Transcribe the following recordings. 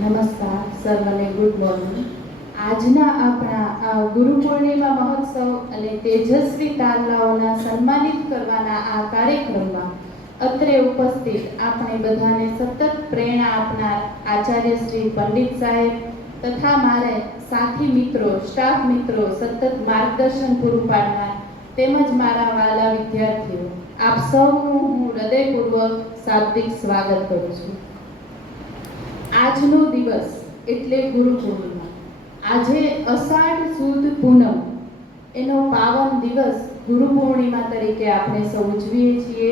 નમસ્કાર સર્વને good morning. આજના આપણા આ ગુરુ પૂર્ણિમા મહોત્સવ અને તેજસ્વી તારલાઓના સન્માનિત કરવાના આ કાર્યક્રમમાં અત્રે ઉપસ્થિત આપણે બધાને સતત પ્રેરણા આપનાર આચાર્ય શ્રી પંડિત સાહેબ તથા મારે સાથી મિત્રો, સ્ટાફ મિત્રો સતત માર્ગદર્શન પૂરું પાડનાર તેમજ મારા વાલા વિદ્યાર્થીઓ, આપ સૌનું હું હૃદયપૂર્વક શાબ્દિક સ્વાગત કરું છું. આજનો દિવસ એટલે ગુરુ પૂર્ણિમા. આજે અષાઢ સુદ પૂનમ, એનો પાવન દિવસ ગુરુ પૂર્ણિમા તરીકે આપણે સૌ ઉજવીએ છીએ.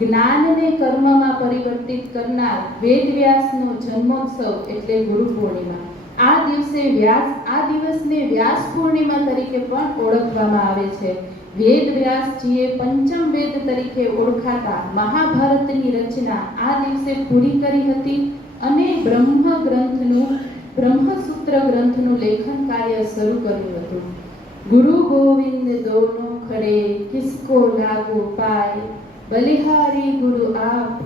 જ્ઞાનને કર્મમાં પરિવર્તિત કરનાર વેદવ્યાસનો જન્મોત્સવ એટલે ગુરુ પૂર્ણિમા. આ દિવસને વ્યાસ પૂર્ણિમા તરીકે પણ ઓળખવામાં આવે છે. વેદવ્યાસજીએ પંચમ વેદ તરીકે ઓળખાતા મહાભારતની રચના આ દિવસે પૂરી કરી હતી અને બ્રહ્મસૂત્ર ગ્રંથનું લેખન કાર્ય શરૂ કર્યું હતું. ગુરુ ગોવિંદ દોનો ખડે કિસકો લાગુ પાય, બલિહારી ગુરુ આપ,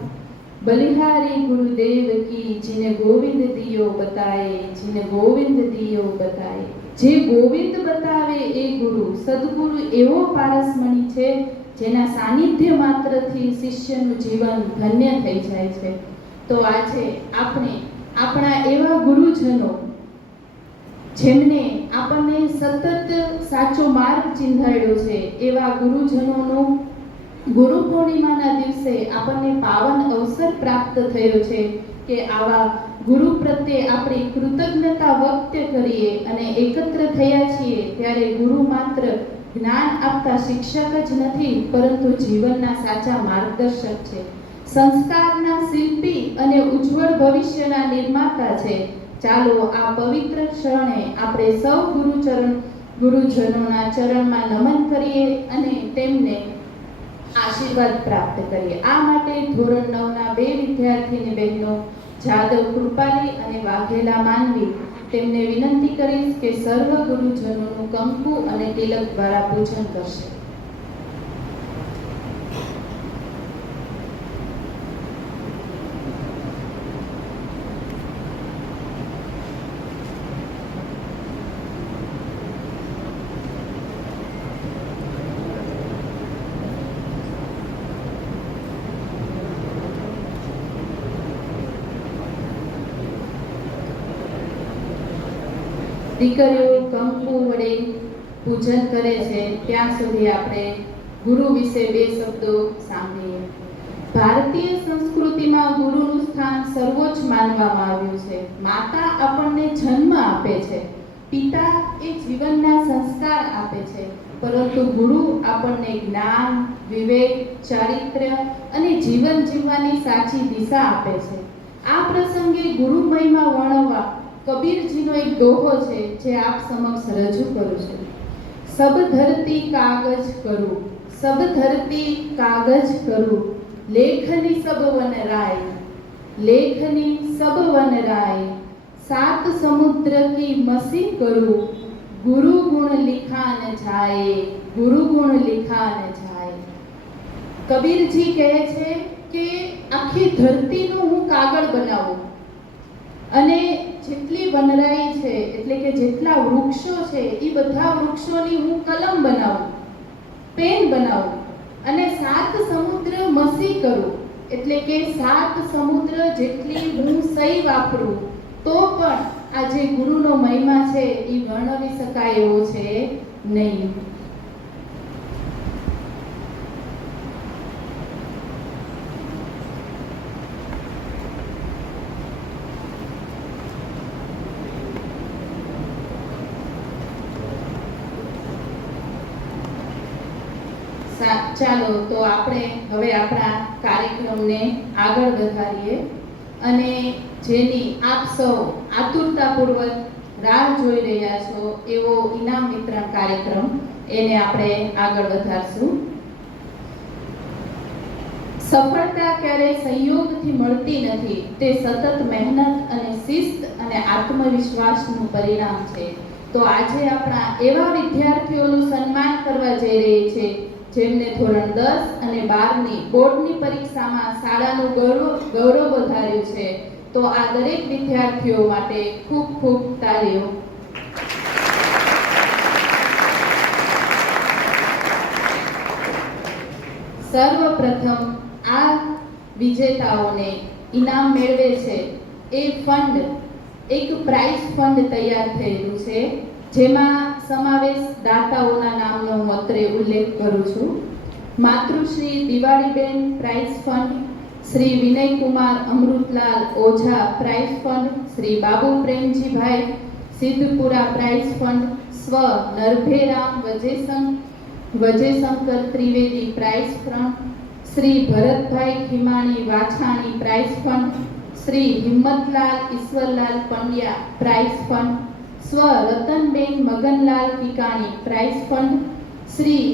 બલિહારી ગુરુદેવ કી, જીને ગોવિંદ દિયો બતાએ, જીને ગોવિંદ દિયો બતાએ. જે ગોવિંદ બતાવે એ ગુરુ, સદગુરુ એવો પારસમણી છે જેના સાનિધ્ય માત્રથી શિષ્યનું જીવન ધન્ય થઈ જાય છે. તો આજે આપણે આપણા એવા ગુરુજનો જેમને આપણને સતત સાચો માર્ગ ચિંધાડ્યો છે, એવા ગુરુજનોનું ગુરુ પૂર્ણિમાના દિવસે આપણને પાવન અવસર પ્રાપ્ત થયો છે કે આવા ગુરુ પ્રત્યે આપણી કૃતજ્ઞતા વ્યક્ત કરીએ અને એકત્ર થયા છીએ. ત્યારે ગુરુ માત્ર જ્ઞાન આપતા શિક્ષક જ નથી, પરંતુ જીવનના સાચા માર્ગદર્શક છે, સંસ્કારના શિલ્પી અને ઉજ્જવળ ભવિષ્યના નિર્માતા છે. ચાલો આ પવિત્ર ક્ષણે આપણે સૌ ગુરુજનોના ચરણમાં નમન કરીએ અને તેમને આશીર્વાદ પ્રાપ્ત કરીએ. આ માટે ધોરણ 9ના 2 વિદ્યાર્થીની બહેનો જાદવ કૃપાલી અને વાઘેલા માનવી, તેમને વિનંતી કરીશ કે સર્વ ગુરુજનોનું કંકુ અને તિલક દ્વારા પૂજન કરશે. દીકરીઓ કંકુ વડે પૂજન કરે છે ત્યાં સુધી આપણે ગુરુ વિશે 2 શબ્દો સાંભળીએ. ભારતીય સંસ્કૃતિમાં ગુરુનું સ્થાન સર્વોચ્ચ માનવામાં આવ્યું છે. માતા આપણને જન્મ આપે છે, પિતા એ જીવનના સંસ્કાર આપે છે, પરંતુ ગુરુ આપણને જ્ઞાન, વિવેક, ચારિત્ર્ય અને જીવન જીવવાની સાચી દિશા આપે છે. આ પ્રસંગે ગુરુ મહિમા વર્ણવવા કબીરજીનો એક દોહો છે જે આપ સમક્ષ રજૂ કરું છું. સબ ધરતી કાગજ કરું, સબ ધરતી કાગજ કરું, લેખની સબ વન રાય, લેખની સબ વન રાય, સાત સમુદ્ર કી મસી કરું, ગુરુ ગુણ લિખાન જાય, ગુરુ ગુણ લિખાન જાય. કબીરજી કહે છે કે આખી ધરતીનું હું કાગળ બનાવું અને જેટલી વનરાઈ છે એટલે કે જેટલા વૃક્ષો છે એ બધા વૃક્ષોની હું કલમ બનાવું, પેન બનાવું અને 7 સમુદ્ર મસી કરું, એટલે કે 7 સમુદ્ર જેટલી હું સહી વાપરું તો પણ આ જે ગુરુનો મહિમા છે એ વર્ણવી શકાય એવો છે નહીં. ચાલો તો આપણે હવે આપણા કાર્યક્રમને આગળ વધારીએ અને જેની આપ સૌ આતુરતાપૂર્વક રાહ જોઈ રહ્યા છો એવો ઇનામ વિતરણ કાર્યક્રમ, એને આપણે આગળ વધારશું. સફળતા ક્યારેય સંયોગથી મળતી નથી, તે સતત મહેનત અને શિસ્ત અને આત્મવિશ્વાસનું પરિણામ છે. તો આજે આપણા એવા વિદ્યાર્થીઓનું સન્માન કરવા જઈ રહી છે જેમને ધોરણ 10 અને 12ની બોર્ડની પરીક્ષામાં શાળાનું ગૌરવ વધાર્યું છે. તો આ દરેક વિદ્યાર્થીઓ માટે ખૂબ ખૂબ તાળીઓ. સર્વપ્રથમ આ વિજેતાઓને ઇનામ મેળવે છે એ ફંડ, એક પ્રાઇઝ ફંડ તૈયાર થયેલું છે, જેમાં સમાવેશ દાતાઓના નામનો હું અત્રે ઉલ્લેખ કરું છું. માતૃશ્રી Diwaliben prize fund, Shri Vinaykumar Amrutlal Oza prize fund, Shri Babu Premjibhai Siddhpura prize fund, સ્વ Narbheram Vajeshankar Trivedi prize fund, Shri Bharatbhai Khimani Vachhani prize fund, Shri Himmatlal Ishwarlal Pandya prize fund, સ્વ Ratanben Maganlal Kikani prize fund, Shri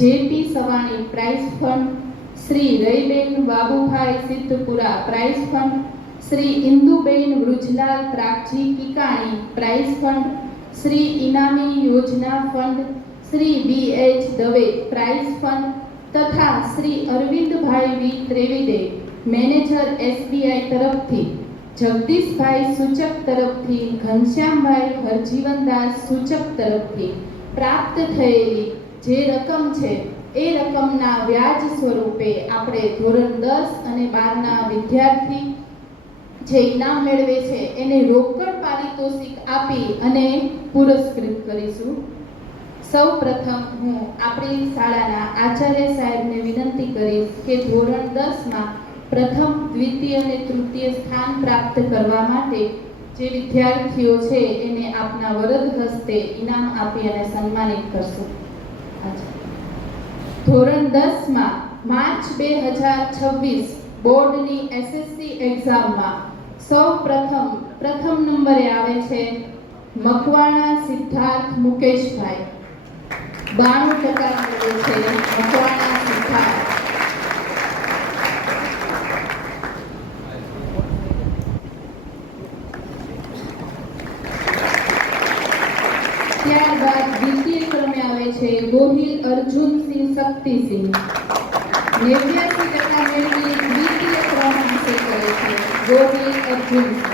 JP Savani prize fund, Shri Raiben Babubhai Siddhpura prize fund, Shri Induben Vrajlal Pragji Kikani prize fund, Shri ઇનામી યોજના fund, Shri BH Dave price fund તથા શ્રી અરવિંદભાઈ વી ત્રેવિદે મેનેજર SBI તરફથી, જગદીશભાઈ સૂચક તરફથી, ઘનશ્યામભાઈ હરજીવનદાસ સૂચક તરફથી પ્રાપ્ત થયેલી જે રકમ છે એ રકમના વ્યાજ સ્વરૂપે આપણે ધોરણ 10 અને 12ના વિદ્યાર્થી જે ઇનામ મેળવે છે એને રોકડ પારિતોષિક આપી અને પુરસ્કૃત કરીશું. સૌ પ્રથમ હું આપણી શાળાના આચાર્ય સાહેબને વિનંતી કરીશ કે ધોરણ 10માં પ્રથમ, દ્વિતીય અને તૃતીય સ્થાન પ્રાપ્ત કરવા માટે જે વિદ્યાર્થીઓ છે એને આપના વરદ હસ્તે ઇનામ આપી અને સન્માનિત કરશું. ધોરણ 10માં માર્ચ 2026 બોર્ડની SSC એક્ઝામમાં સૌ પ્રથમ નંબરે આવે છે મકવાણા સિદ્ધાર્થ મુકેશભાઈ, 92% મેળવે છે મકવાણા સિદ્ધાર્થ. ત્યારબાદ દ્વિતીય ક્રમે આવે છે ગોહિલ અર્જુનસિંહ શક્તિસિંહ, 89% મેળવી દ્વિતીય ક્રમ હાંસલ કરે છે ગોહિલ અર્જુનસિંહ.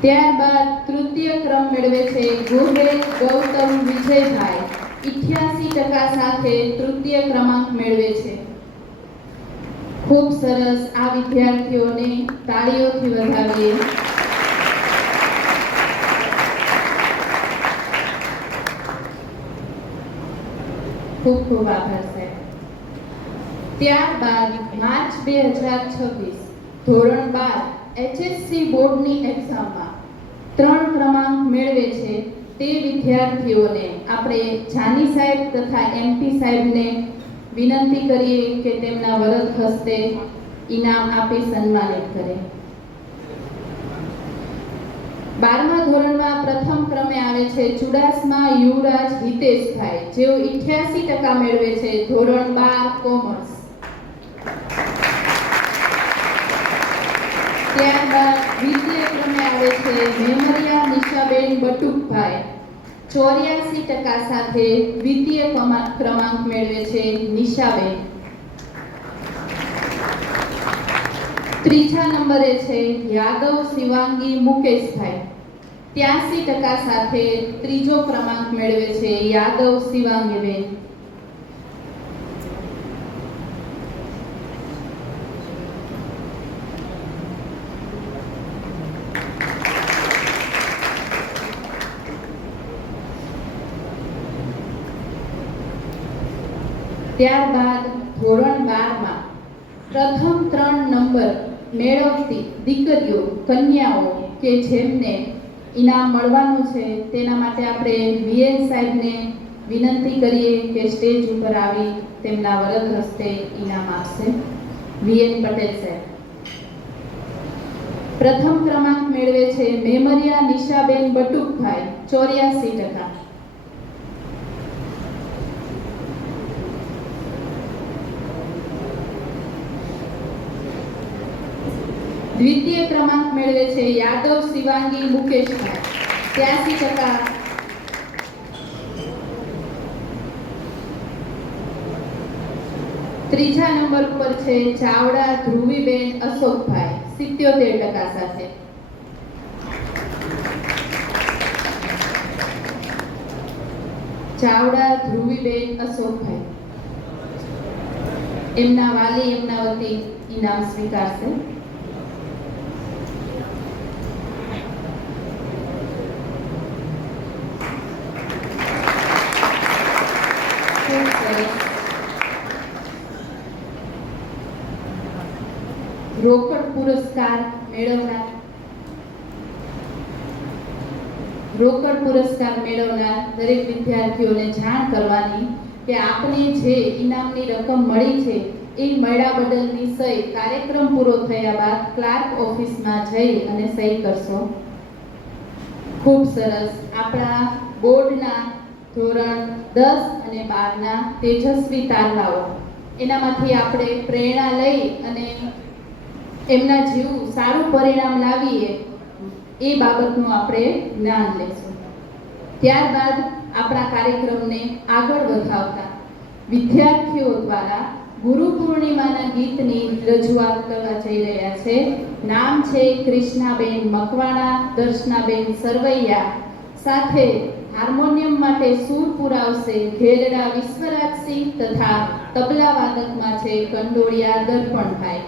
ત્યારબાદ તૃતીય ક્રમ મેળવે છે ગોહેલ ગૌતમ વિજયભાઈ, 88% સાથે તૃતીય ક્રમાંક મેળવે છે. ખૂબ સરસ, આ વિદ્યાર્થીઓને તાળીઓથી વધાવીએ. ખૂબ ખૂબ આભાર સાહેબ. ત્યારબાદ માર્ચ 2026 ધોરણ 12 HSC બોર્ડની એક્ઝામમાં 3 ક્રમાંક મેળવે છે તે વિદ્યાર્થીઓને આપણે જાની સાહેબ તથા MP સાહેબને વિનંતી કરીએ કે તેમના વરદ હસ્તે ઇનામ આપી સન્માનિત કરે. 12મા ધોરણમાં પ્રથમ ક્રમે આવે છે ચુડાસમા યુવરાજ હિતેશભાઈ, જેઓ 88% મેળવે છે ધોરણ 12 કોમર્સ. ત્યારબાદ દ્વિતીય ક્રમે આવે છે મેમરિયા નિશાબેન બટુકભાઈ, 84% સાથે દ્વિતીય ક્રમાંક મેળવે છે નિશાબેન. ત્રીજા નંબરે છે યાદવ શિવાંગી મુકેશભાઈ, 83% સાથે ત્રીજો ક્રમાંક મેળવે છે યાદવ શિવાંગીબેન. ત્યારબાદ ધોરણ 12માં પ્રથમ 3 નંબર મેળવતી દીકરીઓ, કન્યાઓ કે જેમને ઇનામ મળવાનું છે તેના માટે આપણે VN સાહેબને વિનંતી કરીએ કે સ્ટેજ ઉપર આવી તેમના વરદ હસ્તે ઇનામ આપશે. VN પટેલ સાહેબ. પ્રથમ ક્રમાંક મેળવે છે મેમરિયા નિશાબેન બટુકભાઈ, 84%. દ્વિતીય ક્રમાંક મેળવે છે યાદવ શિવાંગી મુકેશભાઈ, 83%. ત્રીજા નંબર ઉપર છે ચાવડા ધ્રુવીબેન અશોકભાઈ 77% સાથે. ચાવડા ધ્રુવીબેન અશોકભાઈ, એમના વાલી એમના વતી ઇનામ સ્વીકારશે. ખૂબ સરસ. રોકડ પુરસ્કાર મેળવનાર દરેક વિદ્યાર્થીઓને જાણ કરવાની કે આપને જે ઇનામની રકમ મળી છે એ મળ્યા બદલની સહી કાર્યક્રમ પૂરો થયા બાદ ક્લાર્ક ઓફિસમાં જઈ અને સહી કરશો. ખૂબ સરસ. આપણા બોર્ડના ધોરણ 10 અને 12ના તેજસ્વી તારલાઓ, એનામાંથી આપણે પ્રેરણા લઈ અને એમના જેવું સારું પરિણામ લાવીએ એ બાબતનું આપણે જ્ઞાન લેશું. ત્યારબાદ આપણા કાર્યક્રમને આગળ વધાવતા વિદ્યાર્થીઓ દ્વારા ગુરુ પૂર્ણિમાના ગીતની રજૂઆત કરવા જઈ રહ્યા છે. નામ છે કૃષ્ણાબેન મકવાણા, દર્શનાબેન સરવૈયા. સાથે હાર્મોનિયમ માટે સૂર પુરાવશે ઘેલડા વિશ્વરાજસિંહ તથા તબલા વાદકમાં છે કંડોળિયા દર્પણભાઈ.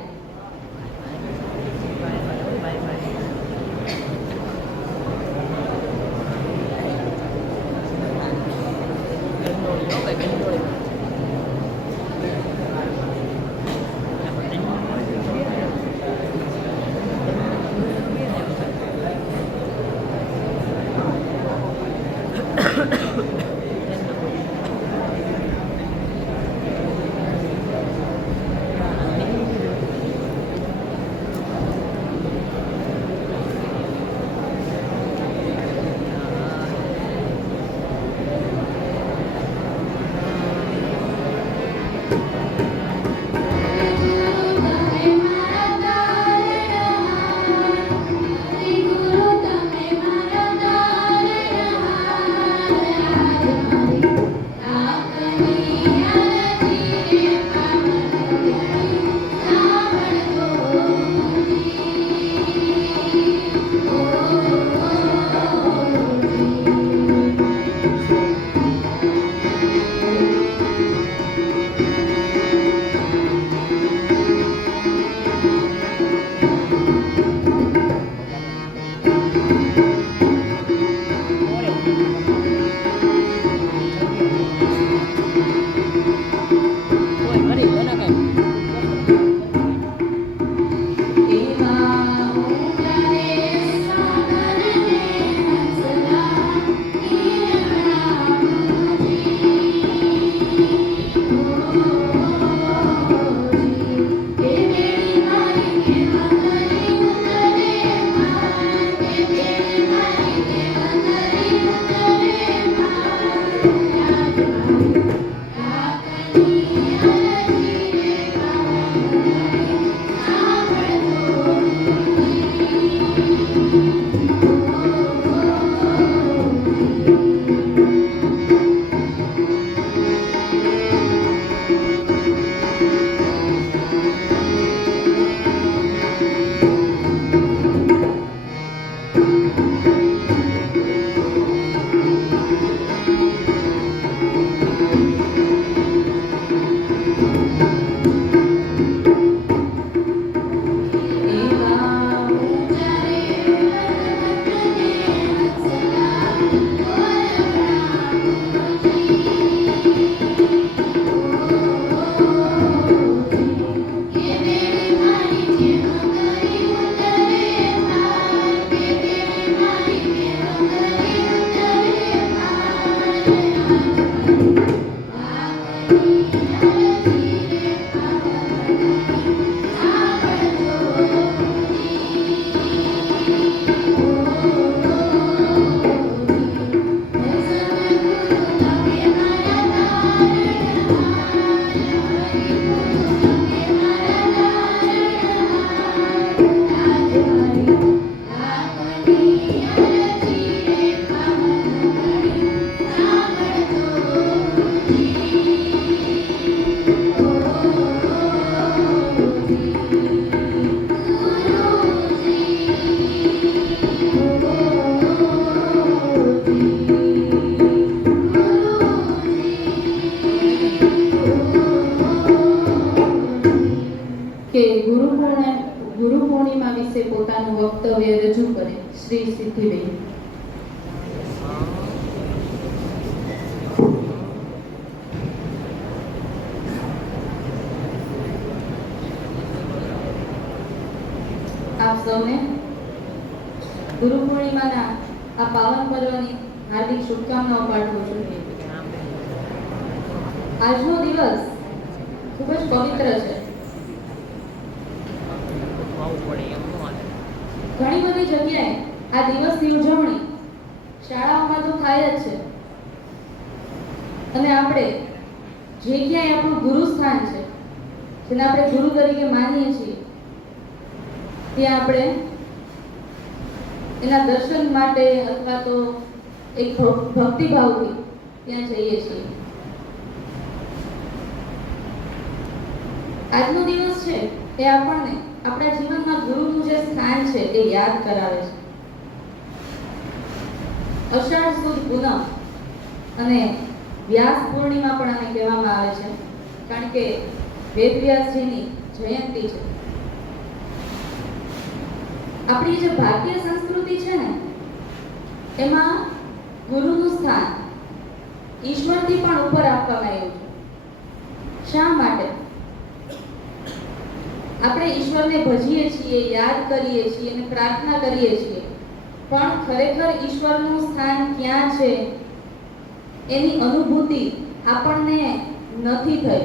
શ્રી સિદ્ધિબેન. આપ સૌને ગુરુ પૂર્ણિમાના આ પાવન પર્વની હાર્દિક શુભકામનાઓ પાઠવું છું. આજનો દિવસ ખૂબ જ પવિત્ર છે. ઘણી બધી જગ્યાએ આ દિવસની ઉજવણી શાળાઓમાં તો થાય જ છે, અને આપણે જે ક્યાંય આપણું ગુરુ સ્થાન છે, જેને આપણે ગુરુ તરીકે માનીએ છીએ, ત્યાં આપણે એના દર્શન માટે અથવા તો એક ભક્તિભાવથી ત્યાં જઈએ છીએ. આજનો દિવસ છે એ આપણને આપણા જીવનમાં ગુરુનું જે સ્થાન છે એ યાદ કરાવે છે. અષાઢ સુદ પૂનમ અને વ્યાસ પૂર્ણિમા પણ આને કહેવામાં આવે છે, કારણ કે વેદવ્યાસજીની જયંતિ છે. આપણી જે ભારતીય સંસ્કૃતિ છે ને, એમાં ગુરુનું સ્થાન ઈશ્વરથી પણ ઉપર આપવામાં આવ્યું છે. શા માટે? આપણે ઈશ્વરને ભજીએ છીએ, યાદ કરીએ છીએ અને પ્રાર્થના કરીએ છીએ, પણ ખરેખર ઈશ્વરનું સ્થાન ક્યાં છે એની અનુભૂતિ આપણને નથી થઈ.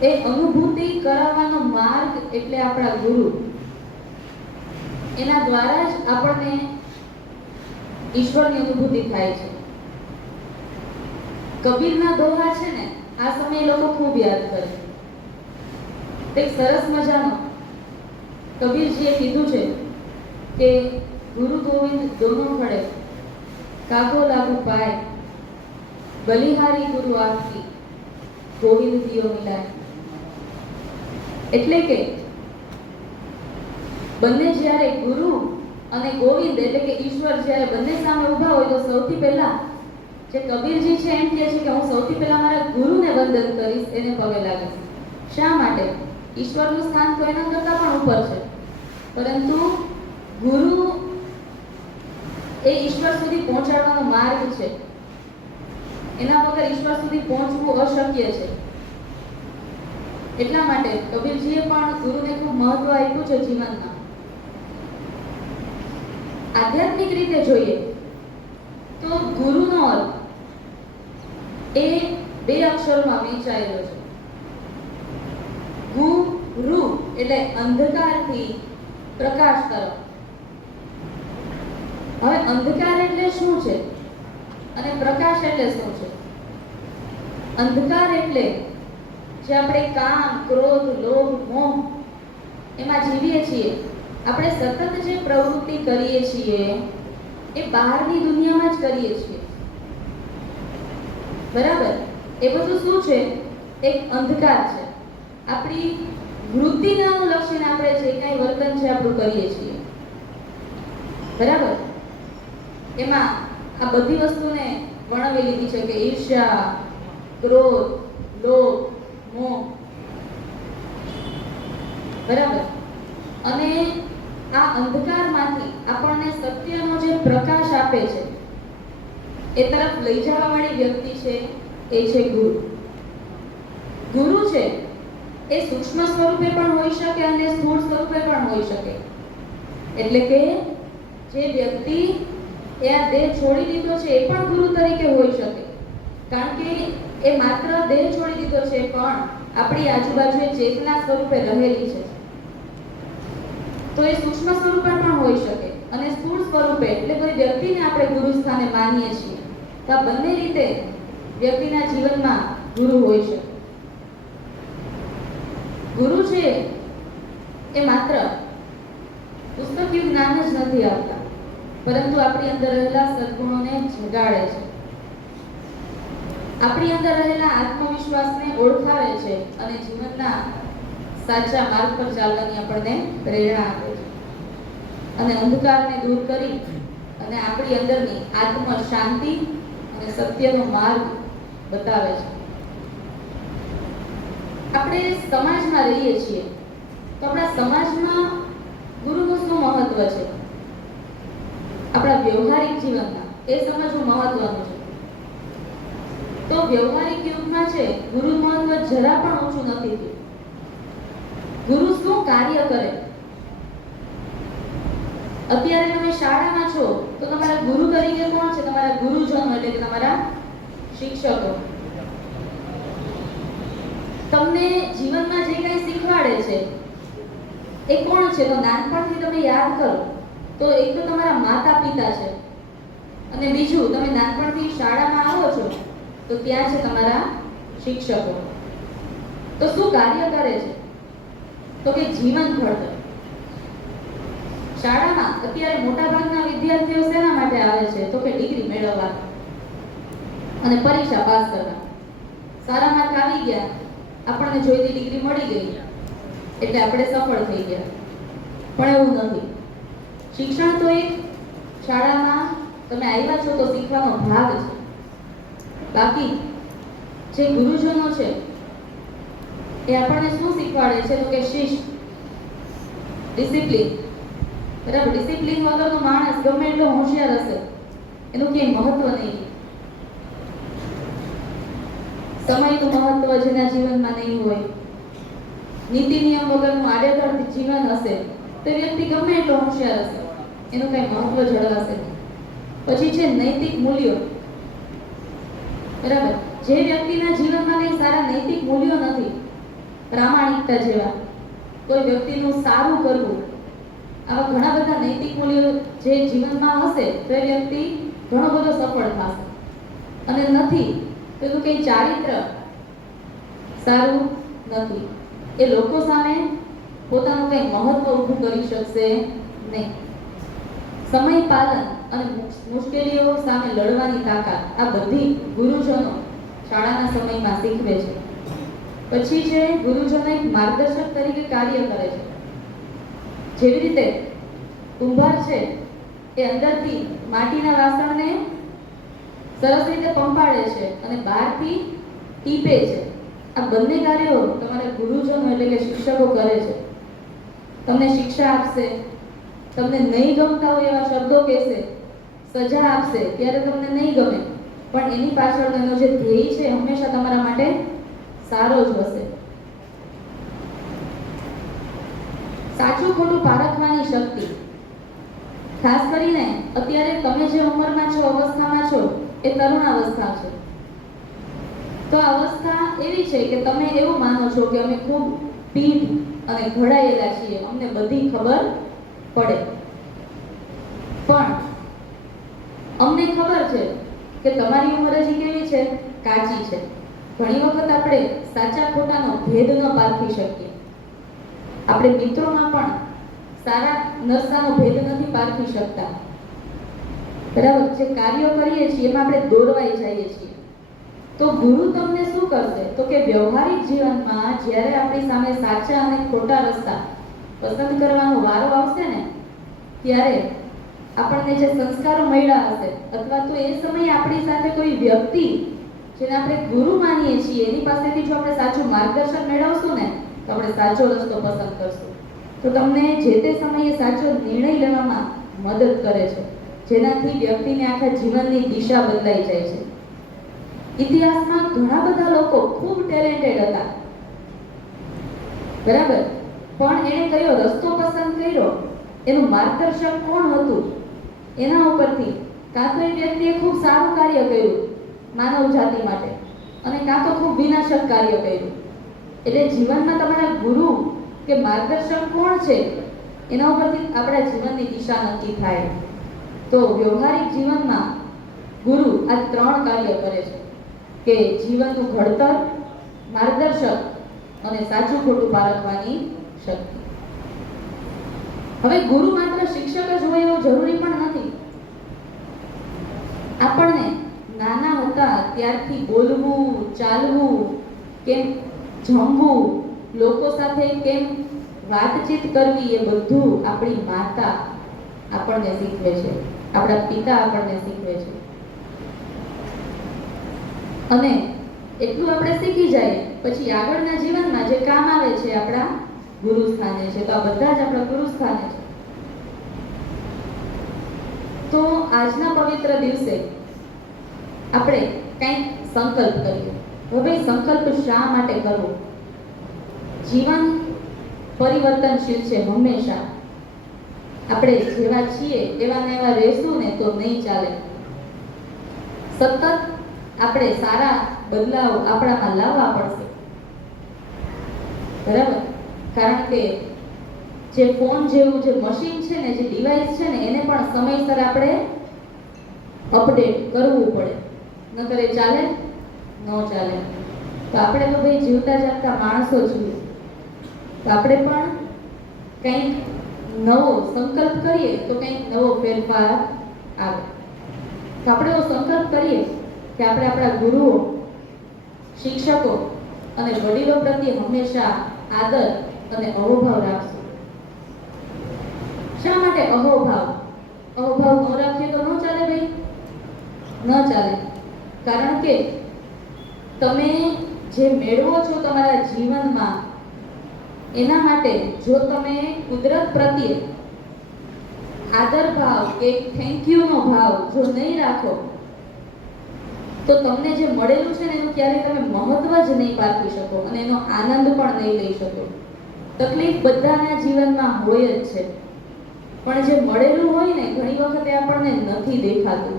એ અનુભૂતિ કરાવવાનો માર્ગ એટલે આપણા ગુરુ. એના દ્વારા જ આપણને ઈશ્વરની અનુભૂતિ થાય છે. કબીરના દોહા છે ને, આ સમયે લોકો ખૂબ યાદ કરે. એક સરસ મજાનો કબીરજીએ કીધું છે કે ગુરુ ગોવિંદ દોનો ખડે કાગો લાગુ પાય, બલિહારી ગુરુ આપકી ગોવિંદ દિયો મિલાય. એટલે કે બંને જ્યારે ગુરુ અને ગોવિંદ એટલે કે ઈશ્વર જ્યારે બંને સામે ઊભા હોય, તો સૌથી પહેલા જે કબીરજી છે એમ કહે છે કે હું સૌથી પહેલા મારા ગુરુને વંદન કરીશ, એને પગે લાગીશ. શા માટે? ઈશ્વરનું સ્થાન તો એના કરતાં પણ ઉપર છે, પરંતુ ગુરુ એ ઈશ્વર સુધી પહોંચાડવાનો માર્ગ છે. એના વગર ઈશ્વર સુધી પહોંચવું અશક્ય છે. એટલા માટે કબીરજીએ પણ ગુરુને ખૂબ મહત્વ આપ્યું છે જીવનમાં. આધ્યાત્મિક રીતે જોઈએ તો ગુરુનો અર્થ એ બે અક્ષરોમાં વહેંચાયેલો છે. ગુરુ એટલે અંધકારથી પ્રકાશ તરફ. હવે અંધકાર એટલે શું છે અને પ્રકાશ એટલે શું છે? અંધકાર એટલે જે આપણે કામ, ક્રોધ, લોભ, મોહ એમાં જીવીએ છીએ, આપણે સતત જે પ્રવૃત્તિ કરીએ છીએ એ બહારની દુનિયામાં જ કરીએ છીએ. બરાબર? એ બધું શું છે? એક અંધકાર છે. આપણી વૃત્તિને અનુલક્ષીને આપણે જે કાંઈ વર્તન છે આપણું કરીએ છીએ. બરાબર? એમાં આ બધી વસ્તુને વર્ણવી લીધી છે કે ઈર્ષ્યા, ક્રોધ, લોભ, મોહ. બરાબર? અને આ અંધકારમાંથી આપણને સત્યનો જે પ્રકાશ આપે છે એ તરફ લઈ જવા વાળી વ્યક્તિ છે એ છે ગુરુ. ગુરુ છે એ સૂક્ષ્મ સ્વરૂપે પણ હોઈ શકે અને સ્થૂળ સ્વરૂપે પણ હોઈ શકે. એટલે કે જે વ્યક્તિ એ આ દેહ છોડી દીધો છે એ પણ ગુરુ તરીકે હોઈ શકે, કારણ કે એ માત્ર દેહ છોડી દીધો છે, પણ આપણી આજુબાજુ ચેતના સ્વરૂપે રહેલી છે. તો એ સૂક્ષ્મ સ્વરૂપે પણ હોઈ શકે અને સ્થૂળ સ્વરૂપે એટલે કોઈ વ્યક્તિને આપણે ગુરુ સ્થાને માનીએ છીએ, તો આ બંને રીતે વ્યક્તિના જીવનમાં ગુરુ હોઈ શકે. ગુરુ છે એ માત્ર પુસ્તકીય જ્ઞાન જ નથી આપતા, પરંતુ આપણી અંદર રહેલા સદ્ગુણોને જગાડે છે. આપણી અંદર રહેલા આત્મવિશ્વાસને ઓળખાવે છે અને જીવનના સાચા માર્ગ પર ચાલવાની આપણને પ્રેરણા આપે છે, અને અંધકારને દૂર કરી અને આપણી અંદરની આત્મ શાંતિ અને સત્યનો માર્ગ બતાવે છે. આપણે સમાજમાં રહીએ છીએ તો આપણા સમાજમાં ગુરુનું શું મહત્વ છે? આપણા વ્યવહારિક જીવનમાં એ સમજવું મહત્વનું છે. તો વ્યવહારિક યુગમાં છે ગુરુ મહત્વ જરા પણ ઓછું નથી થયું. ગુરુ શું કાર્ય કરે? અત્યારે તમે શાળામાં છો તો તમારા ગુરુ તરીકે કોણ છે? તમારા ગુરુજનો એટલે કે તમારા શિક્ષકો. તમને જીવનમાં જે કંઈ શીખવાડે છે એ કોણ છે? તો નાનપણથી તમે યાદ કરો તો એક તો તમારા માતા પિતા છે, અને બીજું તમે નાનપણથી શાળામાં આવો છો તો ત્યાં છે તમારા શિક્ષકો. તો શું કાર્ય કરે છે? તો કે જીવન ઘડતર. શાળામાં અત્યારે મોટાભાગના વિદ્યાર્થીઓ શેના માટે આવે છે? તો કે ડિગ્રી મેળવવા અને પરીક્ષા પાસ કરવા. સારા માર્ક આવી ગયા, આપણને જોઈતી ડિગ્રી મળી ગઈ એટલે આપણે સફળ થઈ ગયા. પણ એવું નથી. શિક્ષણ તો એક શાળામાં તમે આવ્યા છો તો શીખવાનો ભાગ છે. બાકી જે ગુરુજનો છે એ આપણને શું શીખવાડે છે? તો કે શિસ્ત, ડિસિપ્લિન. બરાબર, ડિસિપ્લિન વગરનો માણસ ગમે એટલો હોશિયાર હશે એનું કંઈ મહત્વ નહીં. સમયનું મહત્વ જેના જીવનમાં નહીં હોય, નીતિ નિયમ વગરનું આડેધડ જીવન હશે તો વ્યક્તિ ગમે એટલો હોશિયાર હશે એનું કંઈ મહત્વ જળવાશે નહીં. પછી છે નૈતિક મૂલ્યો. બરાબર, જે વ્યક્તિના જીવનમાં કંઈ સારા નૈતિક મૂલ્યો નથી, પ્રામાણિકતા જેવા, કોઈ વ્યક્તિનું સારું કરવું, આવા ઘણા બધા નૈતિક મૂલ્યો જે જીવનમાં હશે તો એ વ્યક્તિ ઘણો બધો સફળ થશે. અને નથી તો એનું કંઈ ચારિત્ર સારું નથી, એ લોકો સામે પોતાનું કંઈ મહત્વ ઊભું કરી શકશે નહીં. સમય પાલન અને મુશ્કેલીઓ સામે લડવાની તાકાત આ બધી ગુરુજનો શાળાના સમયમાં શીખવે છે. પછી છે ગુરુજનો એક માર્ગદર્શક તરીકે કાર્ય કરે છે. જેવી રીતે કુંભાર છે એ અંદરથી માટીના વાસણને સરસ રીતે પંપાળે છે અને બહારથી ટીપે છે. આ બંને કાર્યો તમારા ગુરુજનો એટલે કે શિક્ષકો કરે છે. તમને શિક્ષા આપશે, તમને નહીં ગમતા હોય એવા શબ્દો કહેશે, સજા આપશે ત્યારે તમને નહીં ગમે, પણ એની પાછળ એનો જે ધ્યેય છે હંમેશા તમારા માટે સારો જ હશે. સાચું ખોટું પારખવાની શક્તિ. ખાસ કરીને અત્યારે તમે જે ઉંમરના છો, અવસ્થામાં છો, એ તરુણ અવસ્થા છે. તો અવસ્થા એવી છે કે તમે એવું માનો છો કે અમે ખૂબ પીઢ અને ઘડાયેલા છીએ, અમને બધી ખબર પડે. પણ અમને ખબર છે કે તમારી ઉંમર હજી કેવી છે? કાચી છે. ઘણી વખત આપણે સાચા ખોટાનો ભેદ ન પારખી શકીએ. આપણે મિત્રોમાં પણ સારા નરસાનો ભેદ નથી પારખી શકતા. બરાબર, જે કાર્યો કરીએ છીએ એમાં આપણે દોરવાઈ જઈએ છીએ. તો ગુરુ તમને શું કરશે? તો કે વ્યવહારિક જીવનમાં જ્યારે આપણી સામે સાચા અને ખોટા રસ્તા પસંદ કરવાનો વારો આવશે ને ત્યારે આપણને જે સંસ્કારો મળ્યા હશે અથવા તો એ સમયે આપણી સાથે કોઈ વ્યક્તિ જેને આપણે ગુરુ માનીએ છીએ એની પાસેથી જો આપણે સાચું માર્ગદર્શન મેળવશું ને તો આપણે સાચો રસ્તો પસંદ કરશું. તો તમને જે તે સમયે સાચો નિર્ણય લેવામાં મદદ કરે છે, જેનાથી વ્યક્તિને આખા જીવનની દિશા બદલાઈ જાય છે. ઇતિહાસમાં ઘણા બધા લોકો ખૂબ ટેલેન્ટેડ હતા, બરાબર, પણ એણે કયો રસ્તો પસંદ કર્યો, એનું માર્ગદર્શક કોણ હતું, એના ઉપરથી કાં તો એ વ્યક્તિએ ખૂબ સારું કાર્ય કર્યું માનવ જાતિ માટે અને કાં તો ખૂબ વિનાશક કાર્ય કર્યું. એટલે જીવનમાં તમારા ગુરુ કે માર્ગદર્શક કોણ છે એના ઉપરથી આપણા જીવનની દિશા નક્કી થાય. તો વ્યવહારિક જીવનમાં ગુરુ આ ત્રણ કાર્ય કરે છે કે જીવનનું ઘડતર, માર્ગદર્શક અને સાચું ખોટું પારખવાની શક્તિ. હવે ગુરુ માત્ર શિક્ષક જ હોય એવું જરૂરી પણ નથી. આપણને નાના હતા ત્યારથી બોલવું, ચાલવું, કેમ જમવું, લોકો સાથે કેમ વાતચીત કરવી એ બધું આપણી માતા આપણને શીખવે છે, આપણા પિતા આપણને શીખવે છે. અને એટલું આપણે શીખી જાય પછી આગળના જીવનમાં જે કામ આવે છે આપણા ગુરુ સ્થાને છે. તો આ બધા જ આપણા ગુરુ સ્થાને છે. તો આજના પવિત્ર દિવસે આપણે કંઈક સંકલ્પ કરીએ. હવે સંકલ્પ શા માટે કરવો? જીવન પરિવર્તનશીલ છે હંમેશા. આપણે જેવા છીએ એવા ને એવા રહેશું ને તો નહીં ચાલે. સતત આપણે સારા બદલાવ આપણામાં લાવવા પડશે. બરાબર? કારણ કે જે ફોન જેવું જે મશીન છે ને, જે ડિવાઇસ છે ને, એને પણ સમયસર આપણે અપડેટ કરવું પડે, નકર એ ચાલે ન ચાલે. તો આપણે તો ભાઈ જીવતા જાગતા માણસો છીએ, તો આપણે પણ કંઈક નવો સંકલ્પ કરીએ તો કંઈક નવો ફેરફાર આવે. તો આપણે એવો સંકલ્પ કરીએ કે આપણે આપણા ગુરુઓ, શિક્ષકો અને વડીલો પ્રત્યે હંમેશા આદર અને અહોભાવ રાખશું. શા માટે અહોભાવ? અહોભાવ ન રાખીએ તો ન ચાલે ભાઈ, ન ચાલે. કારણ કે તમે જે મેળવો છો તમારા જીવનમાં, એના માટે જો તમે કુદરત પ્રત્યે આદર ભાવ કે થેન્ક યુ નો ભાવ જો નહીં રાખો તો તમને જે મળેલું છે ને એનું ક્યારેય તમે મહત્વ જ નહીં પારખી શકો અને એનો આનંદ પણ નહીં લઈ શકો. તકલીફ બધાના જીવનમાં હોય જ છે, પણ જે મળેલું હોય ને ઘણી વખતે આપણને નથી દેખાતું.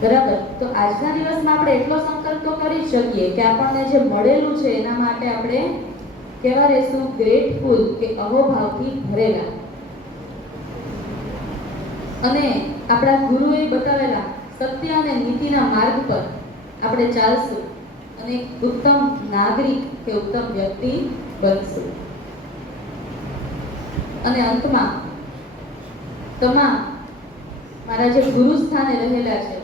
બરાબર? તો આજના દિવસમાં આપણે એટલો સંકલ્પ તો કરી શકીએ કે આપણને જે મળેલું છે એના માટે આપણે કેવા રહેશું? ગ્રેટફુલ કે અહોભાવથી ભરેલા. અને આપણા ગુરુએ બતાવેલા સત્ય અને નીતિના માર્ગ પર આપણે ચાલશું અને એક ઉત્તમ નાગરિક કે ઉત્તમ વ્યક્તિ બનશું. અને અંતમાં તમામ મારા જે ગુરુ સ્થાને રહેલા છે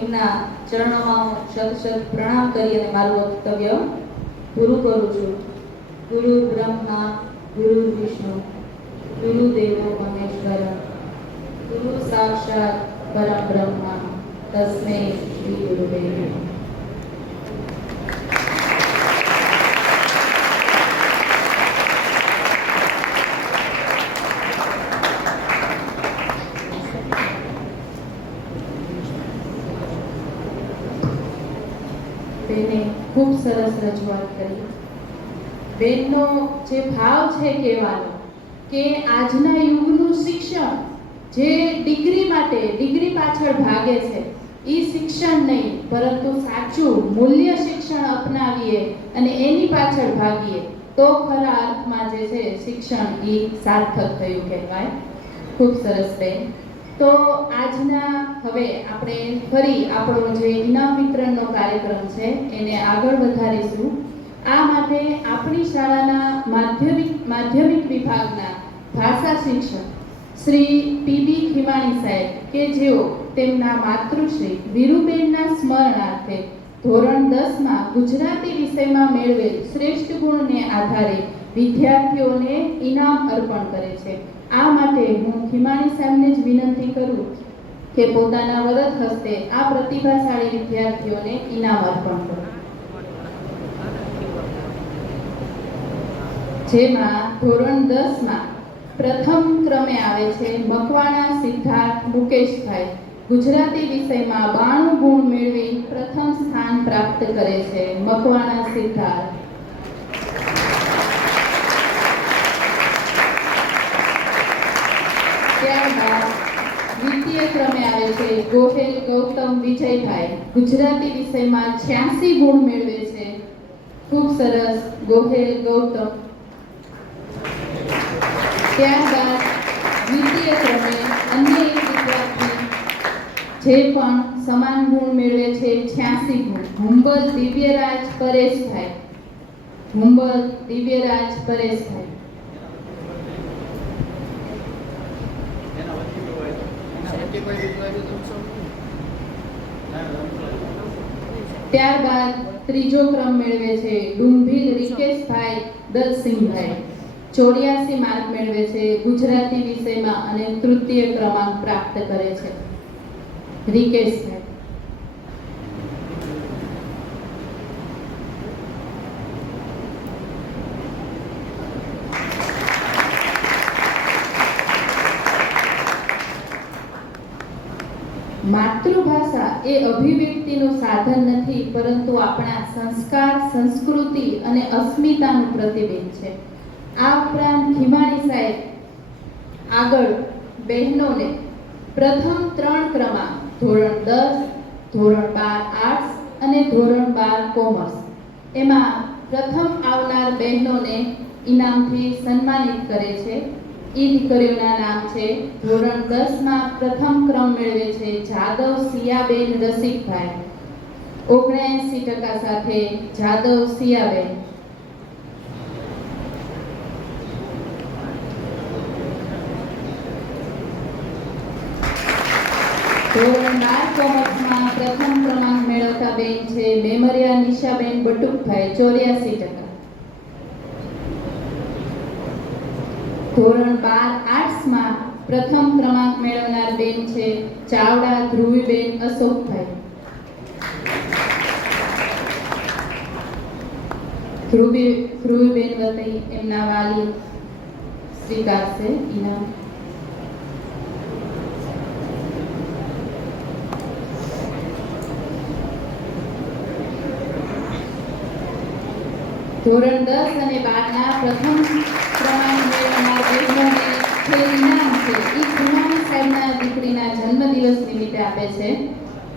એમના ચરણોમાં હું શત પ્રણામ કરી અને મારું વક્તવ્ય પૂરું કરું છું. ગુરુ બ્રહ્મા ગુરુ વિષ્ણુ ગુરુદેવો મહેશ્વર ગુરુ સાક્ષાત પરમ બ્રહ્મા તસ્મૈ શ્રી ગુરુદેવ નમઃ. બેને ખૂબ સરસ રજૂઆત કરી. બેનનો જે ભાવ છે કહેવાનો કે આજના યુગનું શિક્ષણ જે ડિગ્રી પાછળ ભાગે છે, એ શિક્ષણ નહીં પરંતુ સાચું મૂલ્ય શિક્ષણ અપનાવીએ અને એની પાછળ ભાગીએ તો ખરા અર્થમાં જે છે શિક્ષણ એ સાર્થક થયું કહેવાય. ખૂબ સરસ બેન. તો આજના હવે આપણે ફરી આપણો જે ઇનામ વિતરણનો કાર્યક્રમ છે એને આગળ વધારીશું. આ માટે આપણી શાળાના માધ્યમિક વિભાગના ભાષા શિક્ષક શ્રી પીબી ખીમાણી સાહેબ કે જેઓ તેમના માતૃશ્રી વીરુબેનના સ્મરણાર્થે ધોરણ 10માં ગુજરાતી વિષયમાં મેળવેલ શ્રેષ્ઠ ગુણને આધારે વિદ્યાર્થીઓને ઇનામ અર્પણ કરે છે. આ માટે હું ખીમાણી સાહેબને જ વિનંતી કરું કે પોતાના વરદ હસ્તે આ પ્રતિભાશાળી વિદ્યાર્થીઓને ઇનામ અર્પણ કરો. જેમાં ધોરણ 10માં પ્રથમ ક્રમે આવે છે મકવાણા સિદ્ધાર્થ મુકેશભાઈ. ગુજરાતી વિષયમાં 92 ગુણ મેળવી પ્રથમ સ્થાન પ્રાપ્ત કરે છે મકવાણા સિદ્ધાર્થ. ત્યારબાદ દ્વિતીય ક્રમે આવે છે ગોહેલ ગૌતમ વિજયભાઈ. ગુજરાતી વિષયમાં 86 ગુણ મેળવે છે. ખૂબ સરસ ગોહેલ ગૌતમ. ત્યારબાદ દ્વિતીય ક્રમે અન્ય એક વિદ્યાર્થી જે પણ સમાન ગુણ મેળવે છે 86 ગુણ હુંબલ દિવ્યરાજ પરેશભાઈ. હુંબલ દિવ્યરાજ પરેશભાઈ. ત્યારબાદ ત્રીજો ક્રમ મેળવે છે ડુંભીલ રિકેશભાઈ દલસિંહભાઈ. 84 માર્ક મેળવે છે ગુજરાતી વિષયમાં અને તૃતીય ક્રમાંક પ્રાપ્ત કરે છે રિકેશભાઈ. માતૃભાષા એ અભિવ્યક્તિનું સાધન નથી, પરંતુ આપણા સંસ્કાર, સંસ્કૃતિ અને અસ્મિતાનું પ્રતિબિંબ છે. આ ઉપરાંત ખીમાણી સાહેબ આગળ બહેનોને પ્રથમ 3 ક્રમાંક ધોરણ 10, ધોરણ 12 આર્ટ્સ અને ધોરણ 12 કોમર્સ એમાં પ્રથમ આવનાર બહેનોને ઇનામથી સન્માનિત કરે છે. એ દીકરીઓના નામ છે: ધોરણ 10માં પ્રથમ ક્રમ મેળવે છે જાદવ સિયાબેન રસિકભાઈ, 79% સાથે જાદવ સિયાબેન. ધોરણ 12 કોમર્સમાં પ્રથમ ક્રમાંક મેળવતા બેન છે મેમરિયા નિશાબેન બટુકભાઈ, 84%. ધોરણ 12 આર્ટ્સમાં પ્રથમ ક્રમાંક મેળવનાર બેન છે ચાવડા ધ્રુવીબેન અશોકભાઈ. ધ્રુવીબેન વતી એમના વાલી સ્વીકારશે ઇનામ. ધોરણ 10 અને 12ના પ્રથમ ક્રમાંક મેળવનાર બહેનોને જે ઇનામ છે એ ખીમાણી સાહેબના દીકરીના જન્મદિવસ નિમિત્તે આપે છે.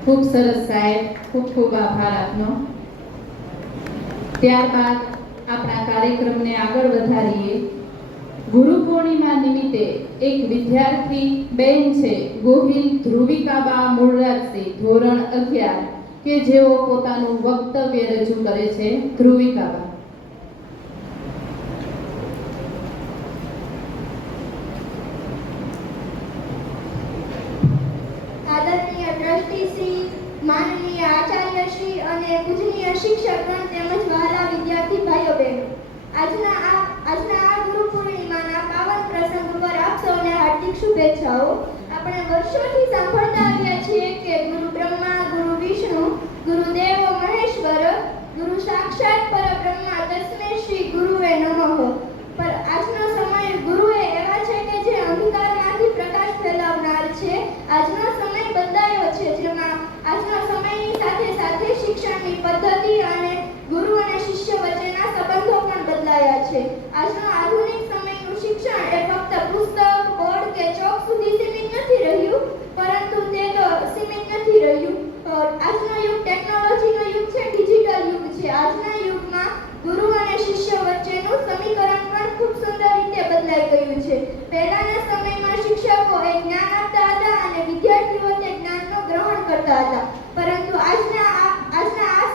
ખૂબ સરસ સાહેબ, ખૂબ ખૂબ આભાર આપનો. ત્યારબાદ આપણા કાર્યક્રમને આગળ વધારીએ. ગુરુ પૂર્ણિમા નિમિત્તે એક વિદ્યાર્થી બેન છે ગોહિલ ધ્રુવિકાબા મૂળરાજસિંહ, ધોરણ 11, કે જેઓ પોતાનું વક્તવ્ય રજૂ કરે છે. ધ્રુવિકાબા. આદરણીય ટ્રસ્ટીશ્રી, માનનીય આચાર્યશ્રી અને પૂજનીય શિક્ષકગણ તેમજ વહાલા વિદ્યાર્થી ભાઈઓ બહેનો, આજના આ ગુરુ પૂર્ણિમાના પાવન પ્રસંગ પર આપ સૌને હાર્દિક શુભેચ્છાઓ. આપણે વર્ષોથી સાંભળતા આવ્યા છીએ કે ગુરુ બ્રહ્મા, ગુરુ વિષ્ણુ, ગુરુદેવો મહેશ્વર, ગુરુ સાક્ષાત પરબ્રહ્મા તસ્મૈ શ્રી ગુરુવે નમઃ. પર આજનો સમય ગુરુએ એવા છે કે જે અંધકારમાંથી પ્રકાશ ફેલાવનાર છે. આજનો સમય બદલાયો છે, જેમાં આજના સમયની સાથે સાથે શિક્ષણની પદ્ધતિ અને ગુરુ અને શિષ્ય વચ્ચેના સંબંધો પણ બદલાયા છે. આજનો આધુનિક સમયનું શિક્ષણ એ ફક્ત પુસ્તક, બોર્ડ કે ચોક સુધી સીમિત નથી રહ્યું, પરંતુ તે તો સીમિત નથી રહ્યું. આજનો યુગ ટેકનોલોજીનો યુગ છે, ડિજિટલ યુગ છે. આજના યુગમાં ગુરુ અને શિષ્ય વચ્ચેનું સમીકરણ પણ ખૂબ સુંદર રીતે બદલાઈ ગયું છે. પહેલાના સમયમાં શિક્ષકો એ જ્ઞાન આપતા હતા અને વિદ્યાર્થીઓ તે જ્ઞાનનું ગ્રહણ કરતા હતા, પરંતુ આજના આ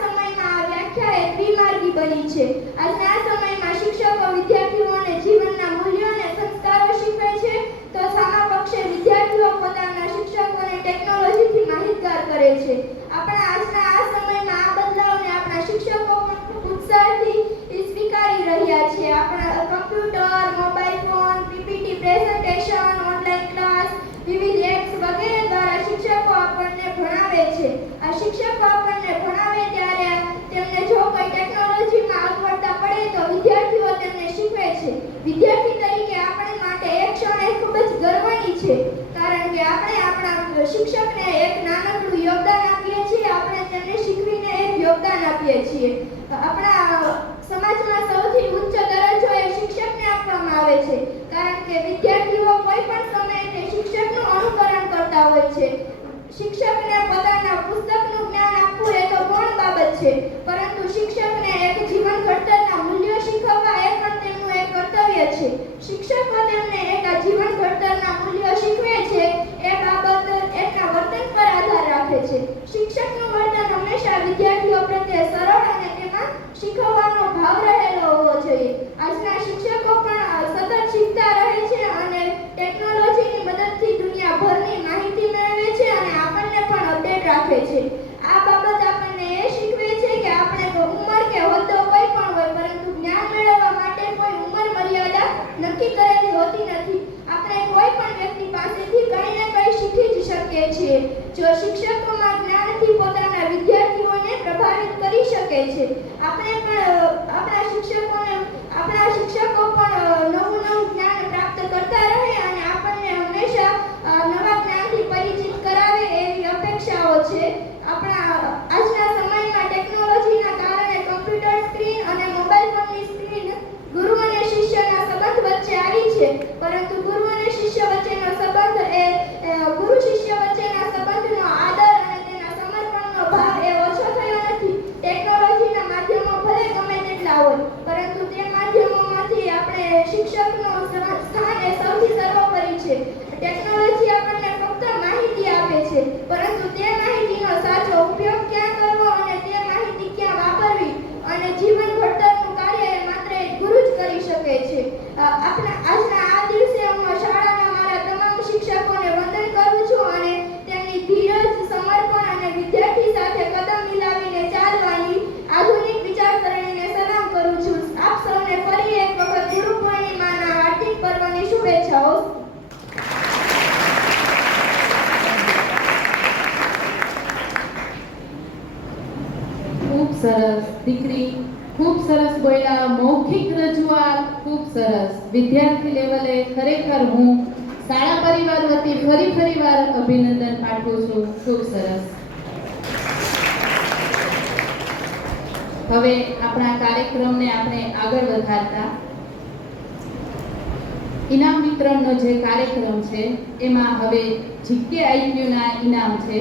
સમયમાં આ વ્યાખ્યા એ દ્વિમાર્ગી બની છે. આજના આ સમયમાં શિક્ષકો વિદ્યાર્થીઓને જીવનના મૂલ્યો અને સંસ્કારો શીખવે છે, તો સામા પક્ષે વિદ્યાર્થીઓ પોતાના શિક્ષકોને ટેકનોલોજીથી માહિતગાર કરે છે. આપણા આજના આ સમયમાં આ બદલાવને આપણા શિક્ષકો પણ ખૂબ ઉત્સાહથી સ્વીકારી રહ્યા છે. આપણા computer, mobile phone, PPT presentation, online class, વિવિધ એપ્સ વગેરે દ્વારા શિક્ષકો આપણને ભણાવે છે. આ શિક્ષકો આપણને ભણાવે ત્યારે તેમને જો કોઈ ટેકનોલોજીમાં અગવડતા પડે તો વિદ્યાર્થીઓ તેમને શીખવે છે. વિદ્યાર્થી તરીકે આપણે માટે એક ક્ષણ એ ખૂબ જ ગર્વની છે, કારણ કે આપણે આપણા શિક્ષકને એક નાનકડું યોગદાન આપીએ છીએ. આપણે તેમને શીખવીને એક યોગદાન આપીએ છીએ. આપણા સમાજમાં સૌથી ઉચ્ચ દરજ્જો એ શિક્ષકને આપવામાં આવે છે, કારણ કે વિદ્યાર્થીઓ કોઈ પણ સમયે શિક્ષકનું અનુકરણ કરતા હોય છે. શિક્ષકને પોતાના પુસ્તકનું જ્ઞાન આપવું એ તો ગૌણ બાબત છે, પરંતુ શિક્ષકને એક જીવન ઘડતરના મૂલ્યો શીખવવા એ પણ તેમનું એક કર્તવ્ય છે. શિક્ષકો તેમને એક જીવન ઘડતરના મૂલ્યો શીખવે છે એ બાબત એમના વર્તન પર આધાર રાખે છે. શિક્ષકનું વર્તન હંમેશા વિદ્યાર્થીઓ પ્રત્યે સરળ અને તેમાં શીખવવાનો ભાવ રહેલો હોવો જોઈએ. આજના શિક્ષકો પણ સતત શીખતા રહે છે અને ટેકનોલોજીની મદદથી દુનિયાભરની માહિતી મેળવે છે અને આપણને પણ અપડેટ રાખે છે. આ બાબત આપણને એ શીખવે છે કે આપણે ઉંમર કે હોદ્દો કોઈ પણ હોય, પરંતુ જ્ઞાન મેળવવા માટે કોઈ ઉંમર મર્યાદા નક્કી કરેલી હોતી નથી. આપણે કોઈ પણ વ્યક્તિ પાસેથી કંઈ ને કંઈ શીખી જ શકીએ છીએ. જો શિક્ષકોમાં જ્ઞાનથી પોતાના વિદ્યાર્થીઓને પ્રભાવિત કરી શકે છે. આપણે પણ આપણા શિક્ષકો પણ નવું જ્ઞાન પ્રાપ્ત કરતા રહે અને આપણને હંમેશા નવા જ્ઞાનથી પરિચિત કરાવે એવી અપેક્ષા છે, પરંતુ તે માહિતીનો સાચો ઉપયોગ ક્યાં કરવો અને તે માહિતી ક્યાં વાપરવી અને જીવન ઘડતરનું કાર્ય એ માત્ર એક ગુરુ જ કરી શકે છે. આજના આ દિવસે હું શાળાના મારા તમામ શિક્ષકોને વંદન કરું છું અને તેમની ધીરજ, સમર્પણ અને વિદ્યાર્થી સાથે કદમ મિલાવીને ચાલવાની આધુનિક વિચારસરણીને સલામ કરું છું. આપ સૌને ફરી એક વખત ગુરુ પૂર્ણિમાના હાર્દિક પર્વની શુભેચ્છાઓ. ખૂબ સરસ દીકરી, ખૂબ સરસ બોલ્યા. મૌખિક રજૂઆત ખૂબ સરસ. વિદ્યાર્થી લેવલે ખરેખર હું શાળા પરિવાર વતી ફરીવાર અભિનંદન પાઠવું છું. ખૂબ સરસ. હવે આપણા કાર્યક્રમને આપણે આગળ વધારતા ઇનામ વિતરણનો જે કાર્યક્રમ છે એમાં હવે જીકે આઈક્યુના ઇનામ છે.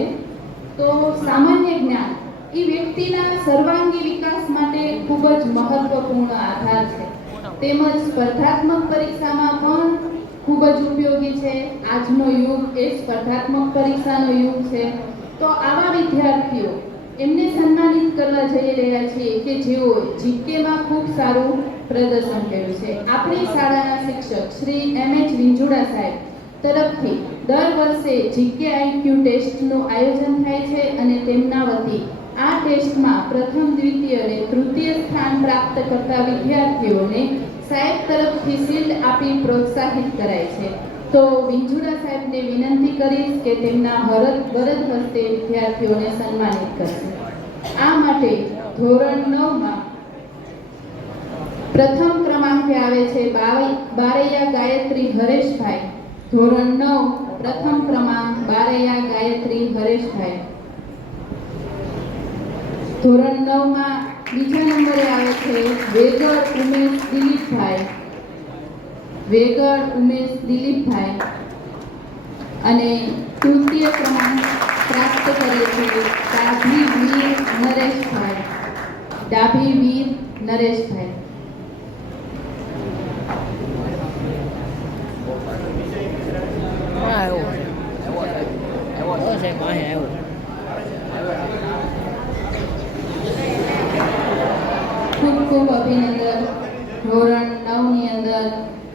તો સામાન્ય જ્ઞાન એ વ્યક્તિના સર્વાંગી વિકાસ માટે ખૂબ જ મહત્વપૂર્ણ આધાર છે, તેમજ સ્પર્ધાત્મક પરીક્ષામાં પણ ખૂબ જ ઉપયોગી છે. આજનો યુગ એ સ્પર્ધાત્મક પરીક્ષાનો યુગ છે. તો આવા વિદ્યાર્થીઓ એમને સન્માનિત કરવા જઈ રહ્યા છીએ કે જેઓ જીકેમાં ખૂબ સારું પ્રદર્શન કર્યું છે. આપણી શાળાના શિક્ષક શ્રી M.H. વિંજુડા સાહેબ તરફથી દર વર્ષે જીકે આઈક્યુ ટેસ્ટનું આયોજન થાય છે અને તેમના વતી આ ટેસ્ટમાં પ્રથમ, દ્વિતીય અને તૃતીય સ્થાન પ્રાપ્ત કરતા વિદ્યાર્થીઓને સાહેબ તરફથી શિલ્ડ આપી પ્રોત્સાહિત કરાય છે. તો વિંજુડા સાહેબને વિનંતી કરીશ કે તેમના વરદ હસ્તે વિદ્યાર્થીઓને સન્માનિત કરશે. આ માટે ધોરણ 9માં પ્રથમ ક્રમાંકે આવે છે બારૈયા ગાયત્રી હરેશભાઈ. ધોરણ 9 પ્રથમ ક્રમાંક બારૈયા ગાયત્રી હરેશભાઈ. ધોરણ 9માં બીજા નંબરે આવે છે વેગડ ઉમેશ દિલીપભાઈ. વેગડ ઉમેશ દિલીપભાઈ અને તૃતીય ક્રમાંક પ્રાપ્ત કરે છે ડાભી વીર નરેશભાઈ. ડાભી વીર નરેશભાઈ. ખૂબ અભિનંદન. ધોરણ 9 ની અંદર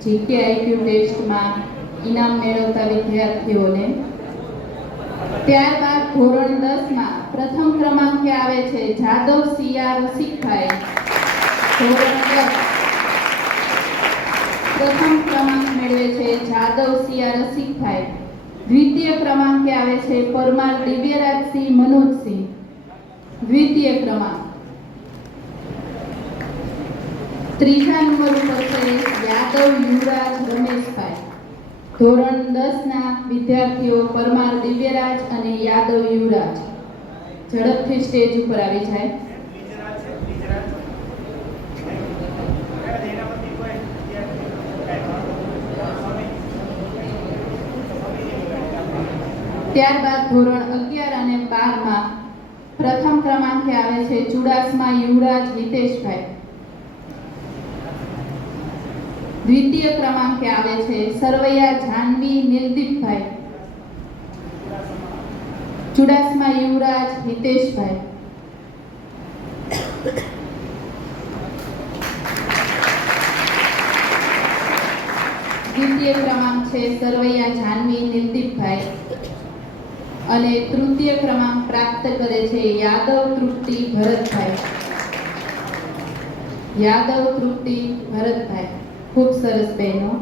જીકે આઈક્યુ ટેસ્ટમાં ઇનામ મેળવતા વિદ્યાર્થીઓને. ત્યારબાદ ધોરણ 10માં પ્રથમ ક્રમાંકે આવે છે જાદવ સિયા રસિકભાઈ. ધોરણ 10 પ્રથમ ક્રમાંક મેળવે છે જાદવ સિયા રસિકભાઈ. દ્વિતીય ક્રમાંકે આવે છે પરમાર દિવ્યરાજસિંહ મનોજસિંહ. દ્વિતીય ક્રમાંક. ત્રીજા નંબર ઉપર છે યાદવ યુવરાજ રમેશભાઈ. ધોરણ 10ના વિદ્યાર્થીઓ પરમાર દિવ્યરાજ અને યાદવ યુવરાજ ઝડપથી સ્ટેજ ઉપર આવી જાય. ત્યારબાદ ધોરણ 11 અને 12માં પ્રથમ ક્રમાંકે આવે છે ચુડાસમા યુવરાજ હિતેશભાઈ. દ્વિતીય ક્રમાંકે આવે છે સરવૈયા જાનવી નિલદીપભાઈ. ચુડાસમા યુવરાજ હિતેશભાઈ. દ્વિતીય ક્રમાંક છે સરવૈયા જાનવી નિલદીપભાઈ અને તૃતીય ક્રમાંક પ્રાપ્ત કરે છે યાદવ તૃપ્તિ ભરતભાઈ. યાદવ તૃપ્તિ ભરતભાઈ. ખૂબ સરસ બહેનો.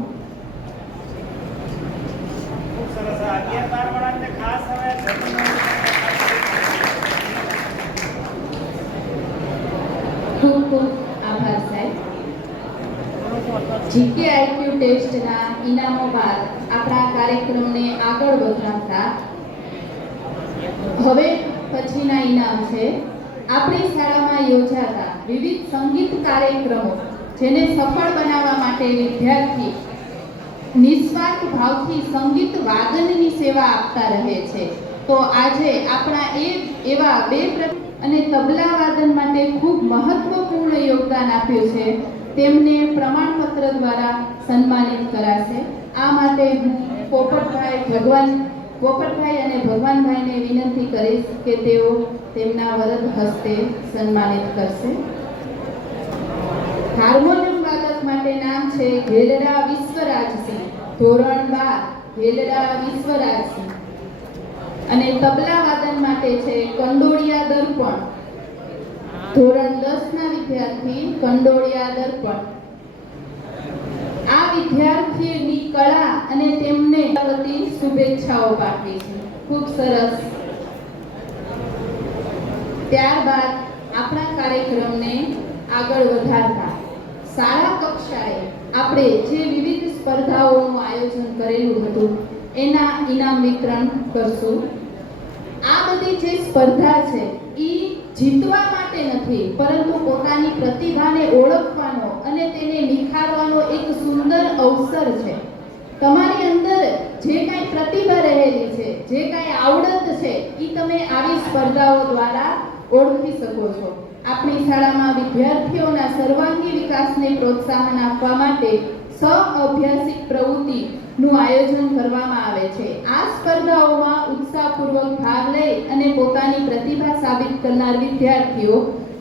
ખૂબ આભાર સાહેબ. જીકે આઈક્યુ ટેસ્ટના ઇનામો બાદ આપણા કાર્યક્રમને આગળ વધારતા હવે પછીના ઇનામ છે આપણી શાળામાં યોજાતા વિવિધ સંગીત કાર્યક્રમો જેને સફળ બનાવવા માટે વિદ્યાર્થી નિસ્વાર્થ ભાવથી સંગીત વાદનની સેવા આપતા રહે છે. તો આજે આપણા એવા બે અને તબલા વાદન માટે ખૂબ મહત્વપૂર્ણ યોગદાન આપ્યું છે તેમને પ્રમાણપત્ર દ્વારા સન્માનિત કરાશે. આ માટે હું પોપટભાઈ પોપટભાઈ અને ભગવાનભાઈને વિનંતી કરીશ કે તેઓ તેમના વરદ હસ્તે સન્માનિત કરશે. હાર્મોનિયમ વાદક માટે નામ છે ઘેલડા વિશ્વરાજસિંહ, ધોરણ 12, ઘેલડા વિશ્વરાજસિંહ. અને તબલા વાદન માટે છે કંડોળિયા દર્પણ, ધોરણ 10 ના વિદ્યાર્થી કંડોળિયા દર્પણ. આ વિદ્યાર્થીની કળા અને તેમને વતી શુભેચ્છાઓ પાઠવી છે. ખૂબ સરસ. ત્યારબાદ આપણા કાર્યક્રમને આગળ વધારતા શાળા કક્ષાએ આપણે જે વિવિધ સ્પર્ધાઓનું આયોજન કરેલું હતું એના ઇનામ વિતરણ કરશું. આ બધી જે સ્પર્ધા છે એ જીતવા માટે નથી, પરંતુ પોતાની પ્રતિભાને ઓળખવાનો અને તેને નિખારવાનો એક સુંદર અવસર છે. તમારી અંદર જે કાંઈ પ્રતિભા રહેલી છે, જે કાંઈ આવડત છે, એ તમે આવી સ્પર્ધાઓ દ્વારા ઓળખી શકો છો. આપણી શાળામાં વિદ્યાર્થીઓના સર્વાંગી વિકાસને પ્રોત્સાહન આપવા માટે સહ-અભ્યાસિક પ્રવૃત્તિનું આયોજન કરવામાં આવે છે. આ સ્પર્ધાઓમાં ઉત્સાહપૂર્વક ભાગ લઈ અને પોતાની પ્રતિભા સાબિત કરનાર વિદ્યાર્થીઓ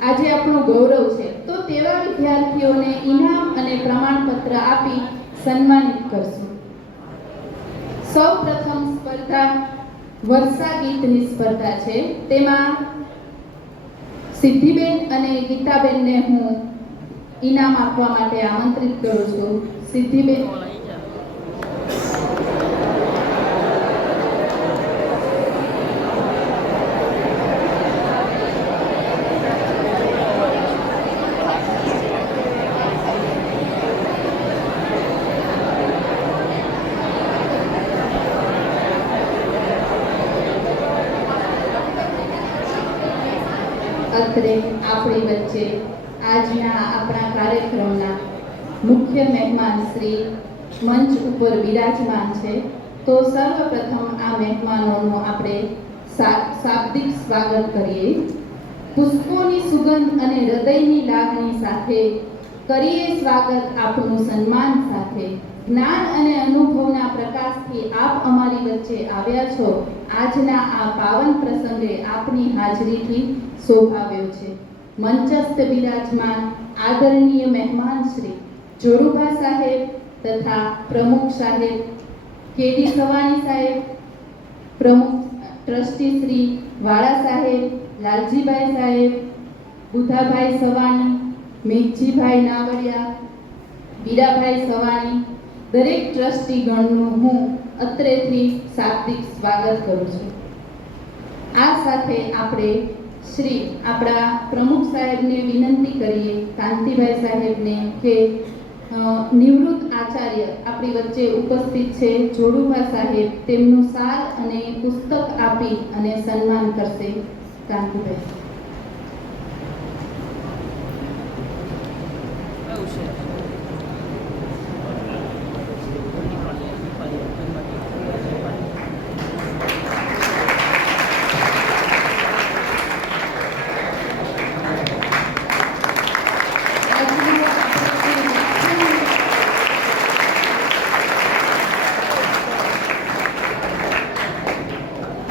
આજે આપણું ગૌરવ છે. તો તેવા વિદ્યાર્થીઓને ઇનામ અને પ્રમાણપત્ર આપી સન્માનિત કરશું. સૌપ્રથમ સ્પર્ધા વર્ષા ગીતની સ્પર્ધા છે. તેમાં સિદ્ધિબેન અને ગીતાબેનને હું ઇનામ આપવા માટે આમંત્રિત કરું છું. સિદ્ધિબેન. અત્રે આપણી વચ્ચે આજના આપણા કાર્યક્રમના મુખ્ય મહેમાન શ્રી મંચ ઉપર બિરાજમાન છે. તો સર્વપ્રથમ આ મહેમાનોનું આપણે શાબ્દિક સ્વાગત કરીએ. પુષ્પોની સુગંધ અને હૃદયની લાગણી સાથે કરીએ સ્વાગત આપનું સન્માન સાથે. જ્ઞાન અને અનુભવના પ્રકાશથી આપ અમારી વચ્ચે આવ્યા છો. આજના આ પાવન પ્રસંગે આપની હાજરીથી શોભાવ્યો છે. મંચસ્થ બિરાજમાન આદરણીય મહેમાન શ્રી જોરુભા સાહેબ તથા પ્રમુખ સાહેબ કેડી સવાણી સાહેબ, પ્રમુખ ટ્રસ્ટી શ્રી વાળા સાહેબ, લાલજીભાઈ સાહેબ, બુધાભાઈ સવાણી, મેઘજીભાઈ નાવડિયા, વીરાભાઈ સવાણી, દરેક ટ્રસ્ટી ગણનું હું અત્રેથી શાબ્દિક સ્વાગત કરું છું. આ સાથે આપણે શ્રી આપણા પ્રમુખ સાહેબને વિનંતી કરીએ, કાંતિભાઈ સાહેબને, કે નિવૃત્ત આચાર્ય આપણી વચ્ચે ઉપસ્થિત છે જોડુભા સાહેબ, તેમનું સાલ અને પુસ્તક આપી અને સન્માન કરશે. કાંતિભાઈ.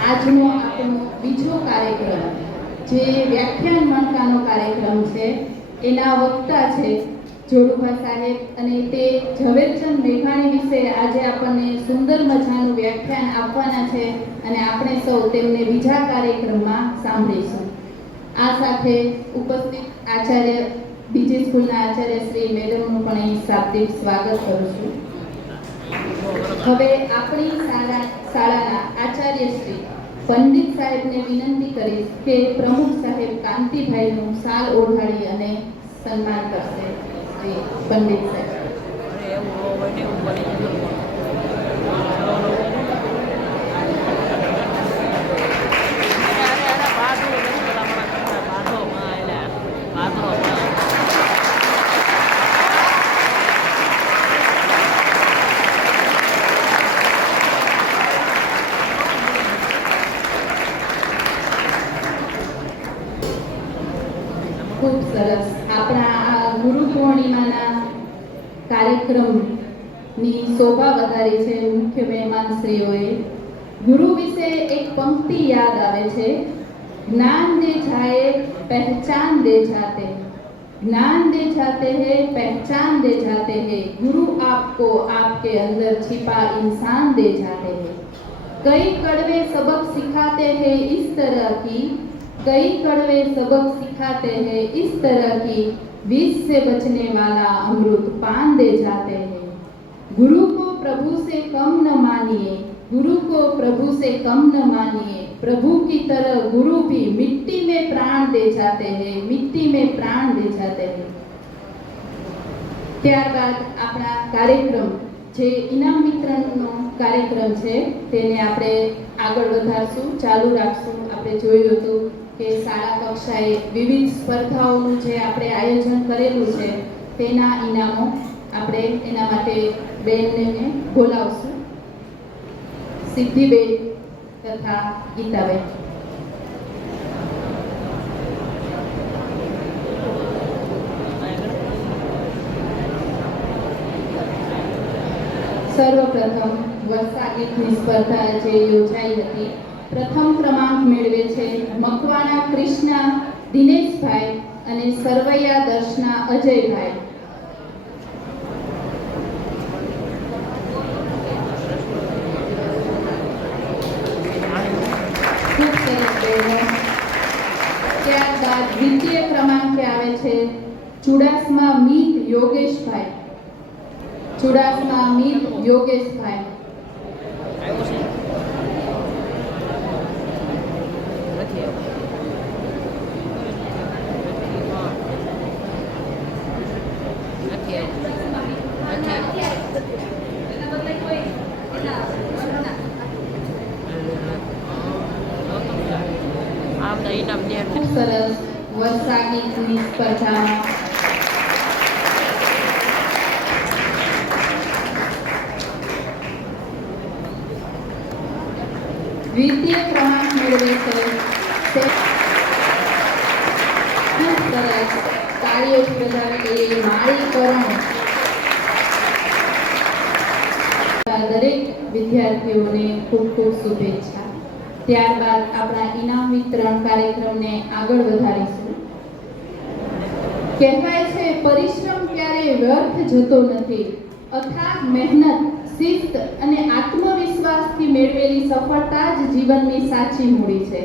આજનો આપણો બીજો કાર્યક્રમ જે વ્યાખ્યાન માળખાનો કાર્યક્રમ છે, એના વક્તા છે જોડુભા સાહેબ, અને તે ઝવેરચંદ મેઘાણી વિશે આજે આપણને સુંદર મજાનું વ્યાખ્યાન આપવાના છે અને આપણે સૌ તેમને બીજા કાર્યક્રમમાં સાંભળીશું. આ સાથે ઉપસ્થિત આચાર્ય, બીજી સ્કૂલના આચાર્ય શ્રી મેડમનું પણ અહીં શાબ્દિક સ્વાગત કરું છું. હવે આપણી શાળાના આચાર્ય શ્રી પંડિત સાહેબને વિનંતી કરીશ કે પ્રમુખ સાહેબ કાંતિભાઈનું શાલ ઓઢાડી અને સન્માન કરશે. શ્રી પંડિત સાહેબ. ખૂબ સરસ. આપણા આ ગુરુ પૂર્ણિમાના કાર્યક્રમની શોભા વધારી છે મુખ્ય મહેમાનશ્રીઓએ. ગુરુ વિશે એક પંક્તિ યાદ આવે છે, ज्ञान दे जाए पहचान दे जाते हैं, ज्ञान दे जाते हैं पहचान दे जाते हैं, गुरु आपको आपके अंदर छिपा इंसान दे जाते हैं। कई कड़वे सबक सिखाते हैं इस तरह की, कई कड़वे सबक सिखाते हैं इस तरह की, विष से बचने वाला अमृत पान दे जाते हैं। गुरु को प्रभु से कम न मानिए, गुरु को प्रभु से कम न मानिए, प्रभु की तरह गुरु भी मिट्टी में प्राण दे जाते हैं, मिट्टी में प्राण दे जाते हैं। ત્યારબાદ આપણા કાર્યક્રમ જે ઇનામ વિતરણનો કાર્યક્રમ છે તેને આપણે આગળ વધારશું, ચાલુ રાખશું। આપણે જોયું હતું કે શાળા કક્ષાએ વિવિધ સ્પર્ધાઓનું જે આપણે આયોજન કરેલું છે તેના ઇનામો આપણે એના માટે બેનને બોલાવશું, સિદ્ધિબેન તથા ગીતાબેન। સર્વપ્રથમ વર્ષા ગીતની સ્પર્ધા જે યોજાઈ હતી, પ્રથમ ક્રમાંક મેળવે છે મકવાણા કૃષ્ણા દિનેશભાઈ અને સરવૈયા દર્શના અજયભાઈ। ખૂબ સરસ બહેનો। ત્યારબાદ દ્વિતીય ક્રમાંકે આવે છે ચુડાસમા મીત યોગેશભાઈ, ચુડાસમા મીત યોગેશભાઈ। ખૂબ સરસ વર્ષા ગીતની સ્પર્ધામાં દ્વિતીય ક્રમાંક મેળવે છે ખૂબ સરસ, તાળીઓથી વધાવી દઈએ માળી કરણ। દરેક વિદ્યાર્થીઓને ખૂબ ખૂબ શુભેચ્છા। ત્યારબાદ આપણા ઇનામ વિતરણ કાર્યક્રમને આગળ વધારીશું। કહેવાય છે પરિશ્રમ ક્યારેય વ્યર્થ જતો નથી, અથાગ મહેનત, શિસ્ત અને આત્મવિશ્વાસથી મેળવેલી સફળતા જ જીવનની સાચી મૂડી છે।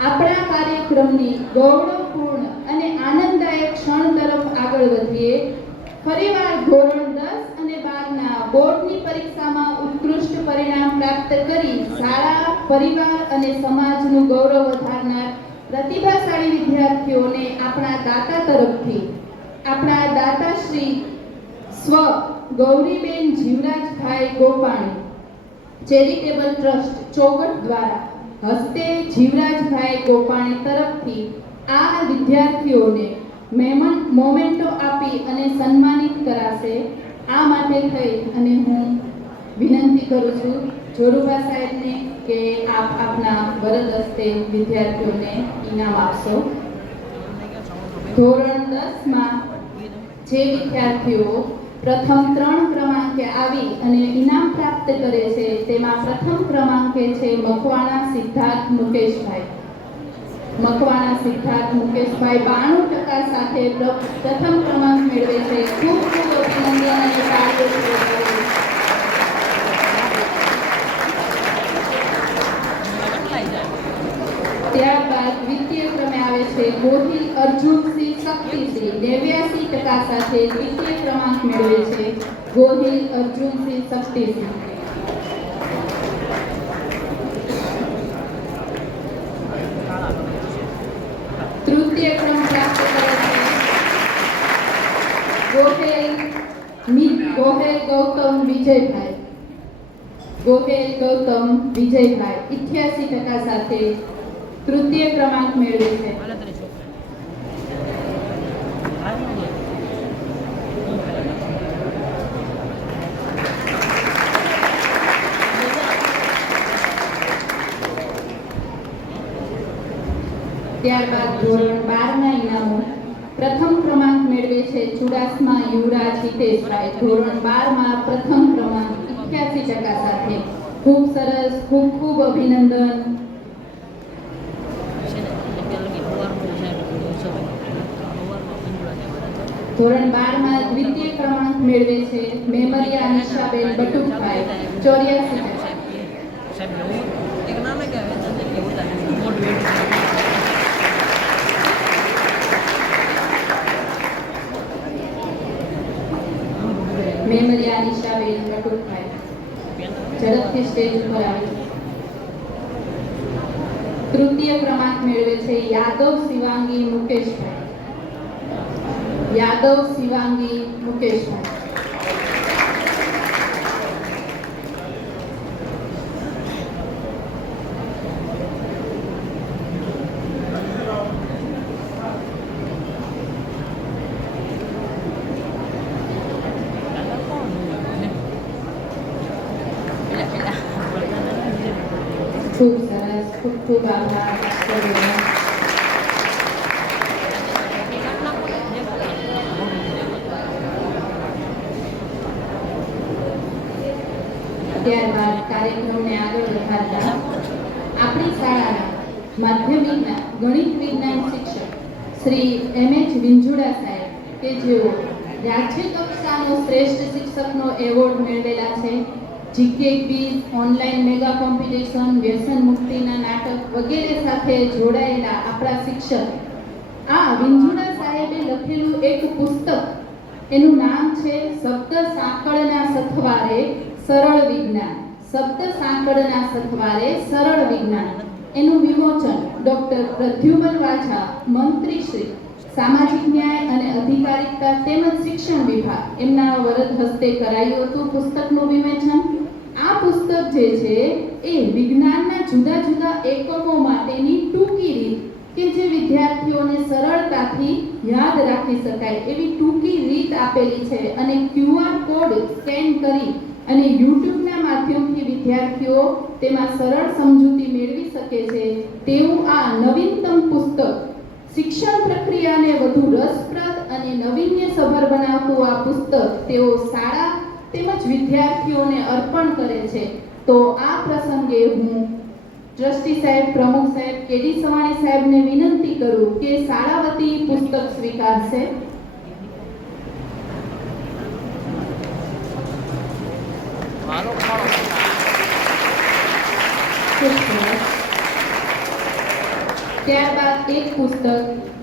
આપણા કાર્યક્રમની ગૌરવપૂર્ણ અને આનંદદાયક ક્ષણ તરફ આગળ વધીએ। ફરીવાર ધોરણ 10 અને 12ના બોર્ડની પરીક્ષામાં ઉત્કૃષ્ટ પરિણામ પ્રાપ્ત કરી શાળા, પરિવાર અને સમાજનું ગૌરવ વધારનાર પ્રતિભાશાળી વિદ્યાર્થીઓને આપણા દાતા તરફથી આપણા દાતાશ્રી સ્વ ગૌરીબેન જીવરાજભાઈ ગોપાણી ચેરિટેબલ ટ્રસ્ટ ચોગઠ દ્વારા હસ્તે જીવરાજભાઈ ગોપાણી તરફથી આ વિદ્યાર્થીઓને મોમેન્ટો આપી અને સન્માનિત કરાશે। આ માટે થઈ અને હું વિનંતી કરું છું જોરુભા સાહેબને કે આપ આપના વરદ હસ્તે વિદ્યાર્થીઓને ઇનામ આપશો। ધોરણ 10માં જે વિદ્યાર્થીઓ પ્રથમ 3 ક્રમાંકે આવી અને ઇનામ પ્રાપ્ત કરે છે તેમાં પ્રથમ ક્રમાંકે છે મકવાણા સિદ્ધાર્થ મુકેશભાઈ। મકવાણા સિદ્ધાર્થ મુકેશભાઈ 92% સાથે પ્રથમ ક્રમાંક મેળવે છે। ખૂબ ખૂબ અભિનંદન અને તાળીઓ। ત્યારબાદ દ્વિતીય ક્રમે આવે છે ગોહિલ અર્જુનસિંહ શક્તિસિંહ 89% સાથે દ્વિતીય ક્રમાંક મેળવે છે ગોહિલ અર્જુનસિંહ શક્તિસિંહ। તૃતીય ક્રમ પ્રાપ્ત કરે છે ગોહેલ ગૌતમ વિજયભાઈ। ગોહેલ ગૌતમ વિજયભાઈ 88% સાથે તૃતીય ક્રમાંક મેળવે છે। ત્યારબાદ ધોરણ 12ના ઇનામો પ્રથમ ક્રમાંક મેળવે છે ચુડાસમા યુવરાજ હિતેશભાઈ। ધોરણ 12માં પ્રથમ ક્રમાંક 88% સાથે ખૂબ સરસ, ખૂબ ખૂબ અભિનંદન. ધોરણ 12 માં દ્વિતીય ક્રમાંક મેળવે છે મેમરિયા નિશાબેન બટુકભાઈ 84. મેમરિયા નિશાબેન બટુકભાઈ ઝડપથી સ્ટેજ ઉપર આવે. તૃતીય ક્રમાંક મેળવે છે યાદવ શિવાંગી મુકેશભાઈ. યાદવ શિવાંગી મુકેશભાઈ. ખૂબ સરસ, ખૂબ ખૂબ આભાર. ત્યારબાદ કાર્યક્રમને આગળ વધારતા આપણી શાળાના માધ્યમિકના ગણિત વિજ્ઞાન શિક્ષક શ્રી એમ.એચ. વિંજુડા સાહેબ કે જેઓ રાજ્ય કક્ષાનો શ્રેષ્ઠ શિક્ષકનો એવોર્ડ મેળવેલા છે. GK quiz, online mega competition, વ્યસન મુક્તિના નાટક વગેરે સાથે જોડાયેલા આપણા શિક્ષક આ વિંજુડા સાહેબે લખેલું એક પુસ્તક, એનું નામ છે શબ્દ સાંકળના સથવારે સરળ વિજ્ઞાન. શબ્દ સાંકળના સથવારે સરળ વિજ્ઞાન. એનું વિમોચન ડોક્ટર પ્રદ્યુમન વાઝા, મંત્રી શ્રી સામાજિક ન્યાય અને અધિકારિતા તેમજ શિક્ષણ વિભાગ એમના વરદ હસ્તે કરાયું હતું પુસ્તકનું વિમોચન. આ પુસ્તક જે છે એ વિજ્ઞાનના જુદા જુદા એકમો માટેની ટૂંકી રીત કે જે વિદ્યાર્થીઓને સરળતાથી યાદ રાખી શકાય એવી ટૂંકી રીત આપેલી છે અને QR કોડ સ્કેન કરી અને યુટ્યુબના માધ્યમથી વિદ્યાર્થીઓ તેમાં સરળ સમજૂતી મેળવી શકે છે તેવું આ નવીનતમ પુસ્તક શિક્ષણ પ્રક્રિયાને વધુ રસપ્રદ અને નવીન્યસભર બનાવતું આ પુસ્તક તેઓ શાળા તેમજ વિદ્યાર્થીઓને અર્પણ કરે છે. તો આ પ્રસંગે હું ટ્રસ્ટી સાહેબ, પ્રમુખ સાહેબ, કેડી સવાણી સાહેબને વિનંતી કરું કે શાળા વતી પુસ્તક સ્વીકારશે. ત્યારબાદ એક પુસ્તક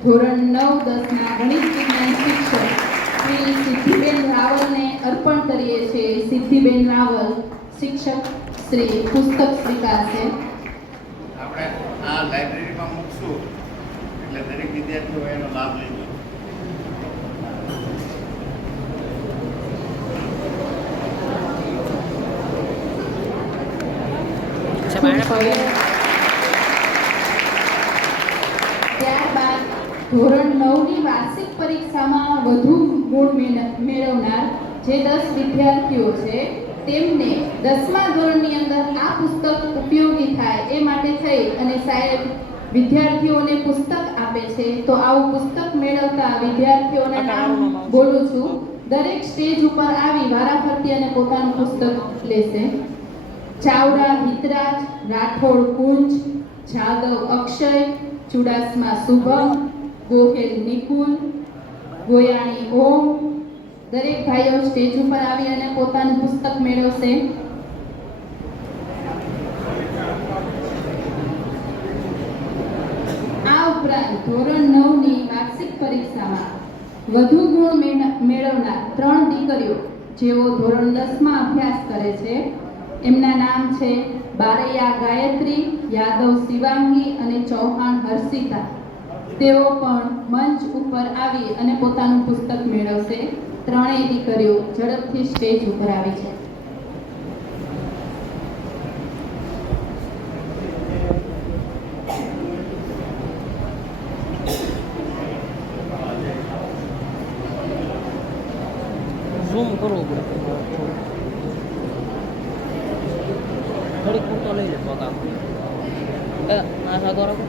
ધોરણ 9-10 ના ગણિત વિજ્ઞાન શિક્ષક શ્રી સિદ્ધિબેન રાવલને અર્પણ કરીએ છીએ. સિદ્ધિબેન રાવલ શિક્ષક શ્રી પુસ્તક સ્વીકારશે. આપણે આ લાઇબ્રેરીમાં મૂકશું એટલે દરેક વિદ્યાર્થીઓ એનો લાભ લઈ લે. ત્યારબાદ ધોરણ 9 ની વાર્ષિક પરીક્ષામાં વધુ ગુણ મેળવનાર જે 10 વિદ્યાર્થીઓ છે તેમને 10મા ધોરણની અંદર આ પુસ્તક ઉપયોગી થાય એ માટે થઈ અને સાહેબ વિદ્યાર્થીઓને પુસ્તક આપે છે. તો આવું પુસ્તક મેળવતા વિદ્યાર્થીઓના નામ બોલું છું. દરેક સ્ટેજ ઉપર આવી વારાફરતી અને પોતાનું પુસ્તક લેશે. ચાવડા હિતરાજ, રાઠોડ કુંજ, જાદવ અક્ષય, ચુડાસમા શુભમ, ગોહેલ નિકુલ, ગોયાણી ઓમ. દરેક ભાઈઓ સ્ટેજ ઉપર આવી અને પોતાનું પુસ્તક મેળવશે. આ ઉપરાંત ધોરણ 9 ની વાર્ષિક પરીક્ષામાં વધુ ગુણ મેળવનાર 3 દીકરીઓ જેઓ ધોરણ 10માં અભ્યાસ કરે છે એમના નામ છે બારૈયા ગાયત્રી, યાદવ શિવાંગી અને ચૌહાણ હર્ષિતા. તેઓ પણ મંચ ઉપર આવી અને પોતાનું પુસ્તક મેળવશે. ત્રણેય દીકરીઓ ઝડપથી સ્ટેજ ઉપર આવી છે. ઝૂમ કરવું પડે થોડીક પૂરતો લઈ લે તો કામ આ સાગો રાખો.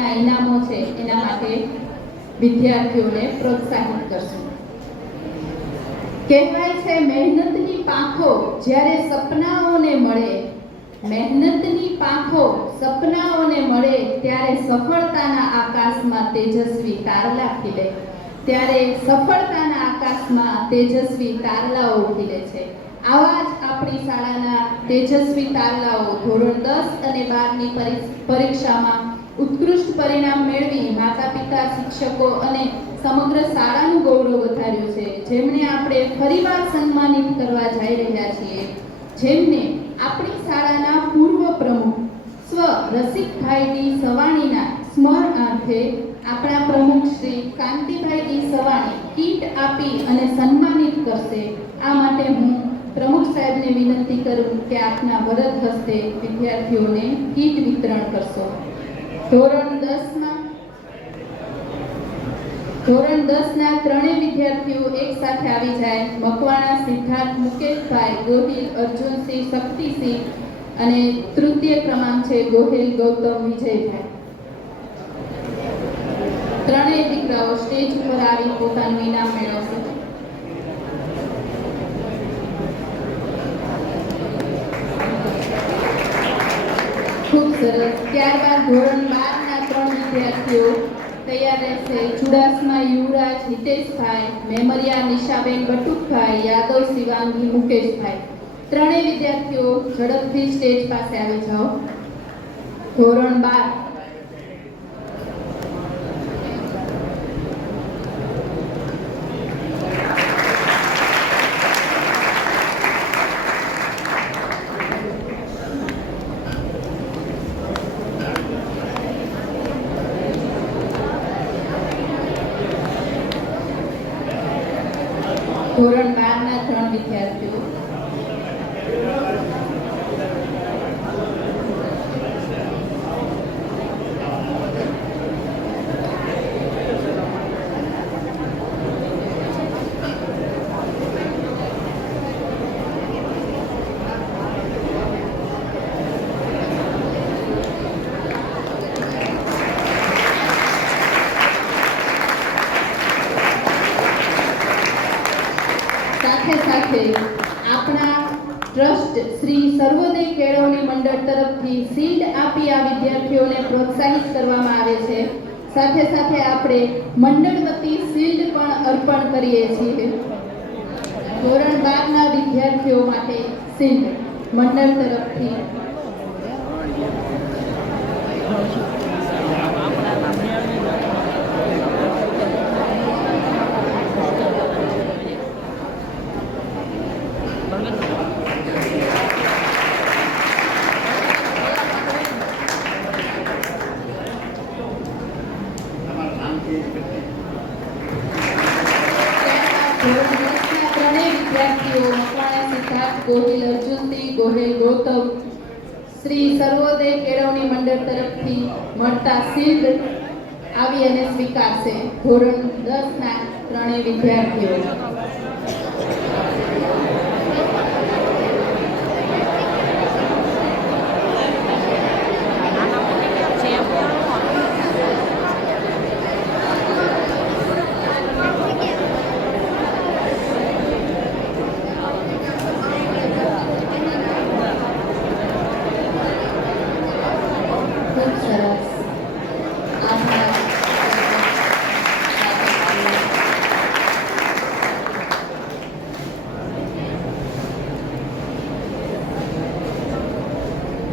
પ્રકારના ઇનામો છે એના માટે વિદ્યાર્થીઓને પ્રોત્સાહિત કરશું. કહેવાય છે મહેનતની પાંખો જ્યારે સપનાઓને મળે, મહેનતની પાંખો સપનાઓને મળે ત્યારે સફળતાના આકાશમાં તેજસ્વી તારલા ખીલે, ત્યારે સફળતાના આકાશમાં તેજસ્વી તારલાઓ ખીલે છે. આવા જ આપણી શાળાના તેજસ્વી તારલાઓ ધોરણ 10 અને 12ની પરીક્ષામાં ઉત્કૃષ્ટ પરિણામ મેળવી માતા પિતા, શિક્ષકો અને સમગ્ર શાળાનું ગૌરવ વધાર્યું છે, જેમને આપણે ફરીવાર સન્માનિત કરવા જઈ રહ્યા છીએ. જેમને આપણી શાળાના પૂર્વ પ્રમુખ સ્વ રસિકભાઈ ડી સવાણીના સ્મરણાર્થે આપણા પ્રમુખ શ્રી કાંતિભાઈ ડી સવાણી કીટ આપી અને સન્માનિત કરશે. આ માટે હું પ્રમુખ સાહેબને વિનંતી કરું કે આપના વરદ હસ્તે વિદ્યાર્થીઓને કીટ વિતરણ કરશો. ધોરણ 10ના ત્રણેય વિદ્યાર્થીઓ એક સાથે આવી જાય. મકવાણા સિદ્ધાર્થ મુકેશભાઈ, ગોહિલ અર્જુનસિંહ શક્તિસિંહ અને તૃતીય ક્રમાંક છે ગોહિલ ગૌતમ વિજયભાઈ. ત્રણેય દીકરાઓ સ્ટેજ ઉપર આવી પોતાનું ઇનામ મેળવશે. ખૂબ સરસ. ત્યારબાદ ધોરણ 12ના 3 વિદ્યાર્થીઓ તૈયાર રહેશે. ચુડાસમા યુવરાજ હિતેશભાઈ, મેમરિયા નિશાબેન બટુકભાઈ, યાદવ શિવાંગી મુકેશભાઈ. ત્રણેય વિદ્યાર્થીઓ ઝડપથી સ્ટેજ પાસે આવી જાઓ. ધોરણ 12. ધોરણ 12ના 3 વિદ્યાર્થીઓ. સાથે આપણા ટ્રસ્ટ શ્રી સર્વોદય કેળવણી મંડળ તરફથી શિલ્ડ આપી આ વિદ્યાર્થીઓને પ્રોત્સાહિત કરવામાં આવે છે. સાથે સાથે આપણે મંડળ વતી શિલ્ડ પણ અર્પણ કરીએ છીએ. ધોરણ 12ના વિદ્યાર્થીઓ માટે શિલ્ડ મંડળ તરફથી. ગોહિલ અર્જુનસિંહ, ગોહિલ ગૌતમ શ્રી સર્વોદય કેળવણી મંડળ તરફથી મળતા શિલ્ડ આવી અને સ્વીકારશે. ધોરણ 10ના ત્રણેય વિદ્યાર્થીઓ.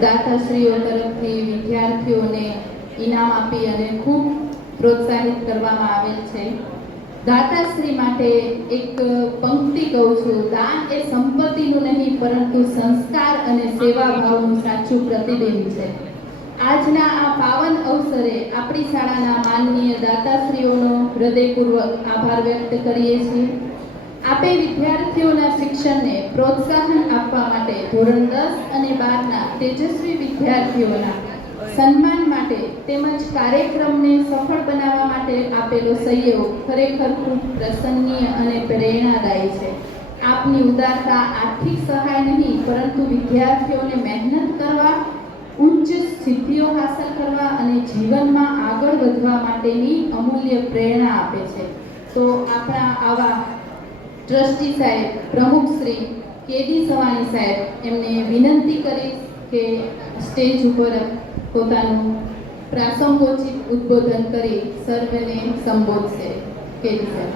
દાતાશ્રીઓ તરફથી વિદ્યાર્થીઓને ઇનામ આપી અને ખૂબ પ્રોત્સાહિત કરવામાં આવેલ છે. દાતાશ્રી માટે એક પંક્તિ કહું છું. દાન એ સંપત્તિનું નહીં પરંતુ સંસ્કાર અને સેવાભાવનું સાચું પ્રતિબિંબ છે. આજના આ પાવન અવસરે આપણી શાળાના માનનીય દાતાશ્રીઓનો હૃદયપૂર્વક આભાર વ્યક્ત કરીએ છીએ. આપે વિદ્યાર્થીઓના શિક્ષણને પ્રોત્સાહન આપવા માટે ધોરણ 10 અને 12ના તેજસ્વી વિદ્યાર્થીઓના સન્માન માટે તેમજ કાર્યક્રમને સફળ બનાવવા માટે આપેલો સહયોગ ખરેખર ખૂબ પ્રસન્નીય અને પ્રેરણાદાયી છે. આપની ઉદારતા આર્થિક સહાય નહીં પરંતુ વિદ્યાર્થીઓને મહેનત કરવા, ઉચ્ચ સિદ્ધિઓ હાંસલ કરવા અને જીવનમાં આગળ આગળ વધવા માટેની અમૂલ્ય પ્રેરણા આપે છે. તો આપણા આવા ટ્રસ્ટી સાહેબ, પ્રમુખ શ્રી કેડી સવાણી સાહેબ, એમને વિનંતી કરીશ કે સ્ટેજ ઉપર પોતાનું પ્રાસંગોચિત ઉદ્બોધન કરી સર્વને સંબોધશે. કેડી સાહેબ.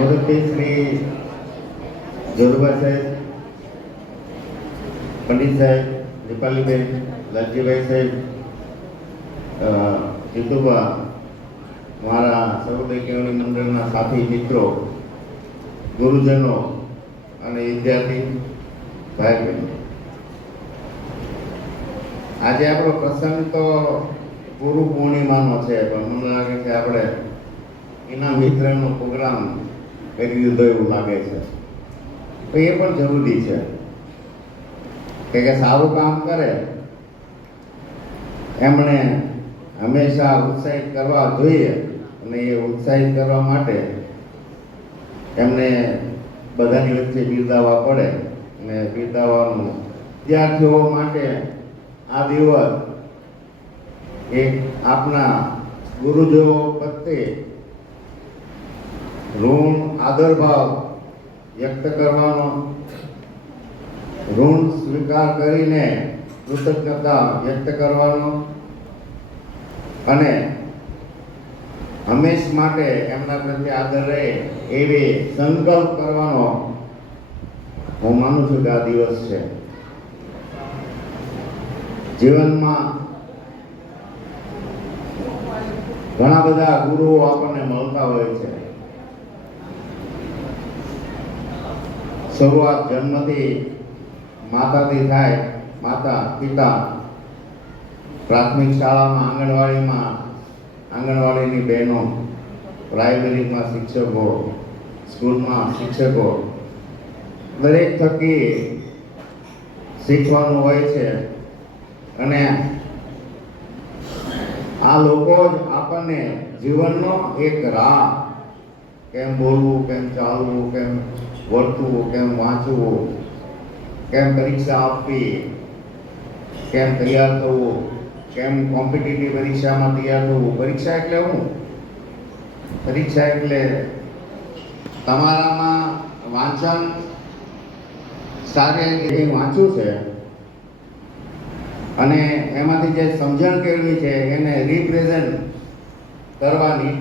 મુરબ્બી શ્રી જોરુબા સાહેબ, પંડિત સાહેબ, દીપાલીબેન, લાલજીભાઈ સાહેબ, જીતુબા, મારા સર્વોદય કેળવણી મંડળના સાથી મિત્રો, ગુરુજનો અને વિદ્યાર્થી ભાઈ બહેનો, આજે આપણો પ્રસંગ તો ગુરુ પૂર્ણિમાનો છે, પણ મને લાગે છે આપણે ઇનામ વિતરણનો પ્રોગ્રામ કરી દીધો એવું લાગે છે. તો એ પણ જરૂરી છે કે સારું કામ કરે એમણે હંમેશા ઉત્સાહિત કરવા જોઈએ, અને એ ઉત્સાહિત કરવા માટે એમને બધાની વચ્ચે બિરદાવવા પડે. અને બિરદાવવાનું વિદ્યાર્થીઓ માટે આ દિવસ એક આપના ગુરુદેવો પ્રત્યે ઋણ આદરભાવ વ્યક્ત કરવાનો, ઋણ સ્વીકાર કરીને કૃતજ્ઞતા વ્યક્ત કરવાનો અને હંમેશ માટે એમના પ્રત્યે આદર રહે એવી સંકલ્પ કરવાનો હું માનું છું કે આ દિવસ છે. જીવનમાં ઘણા બધા ગુરુઓ આપણને મળતા હોય છે. શરૂઆત જન્મથી માતાથી થાય, માતા પિતા, પ્રાથમિક શાળામાં આંગણવાડીની બહેનો, પ્રાઇમરીમાં શિક્ષકો, સ્કૂલમાં શિક્ષકો, દરેક થકી શીખવાનું હોય છે. અને આ લોકો જ આપણને જીવનનો એક રાહ, કેમ બોલવું, કેમ ચાલવું, કેમ વર્તવું, કેમ વાંચવું, કેમ પરીક્ષા આપવી, કેમ તૈયાર થવું, કેમ કોમ્પિટિટિવ પરીક્ષામાં તૈયાર થવું. પરીક્ષા એટલે શું? પરીક્ષા એટલે તમારામાં વાંચન સારી રીતે વાંચ્યું છે અને એમાંથી જે સમજણ કેળવી છે એને રિપ્રેઝન્ટ કરવાની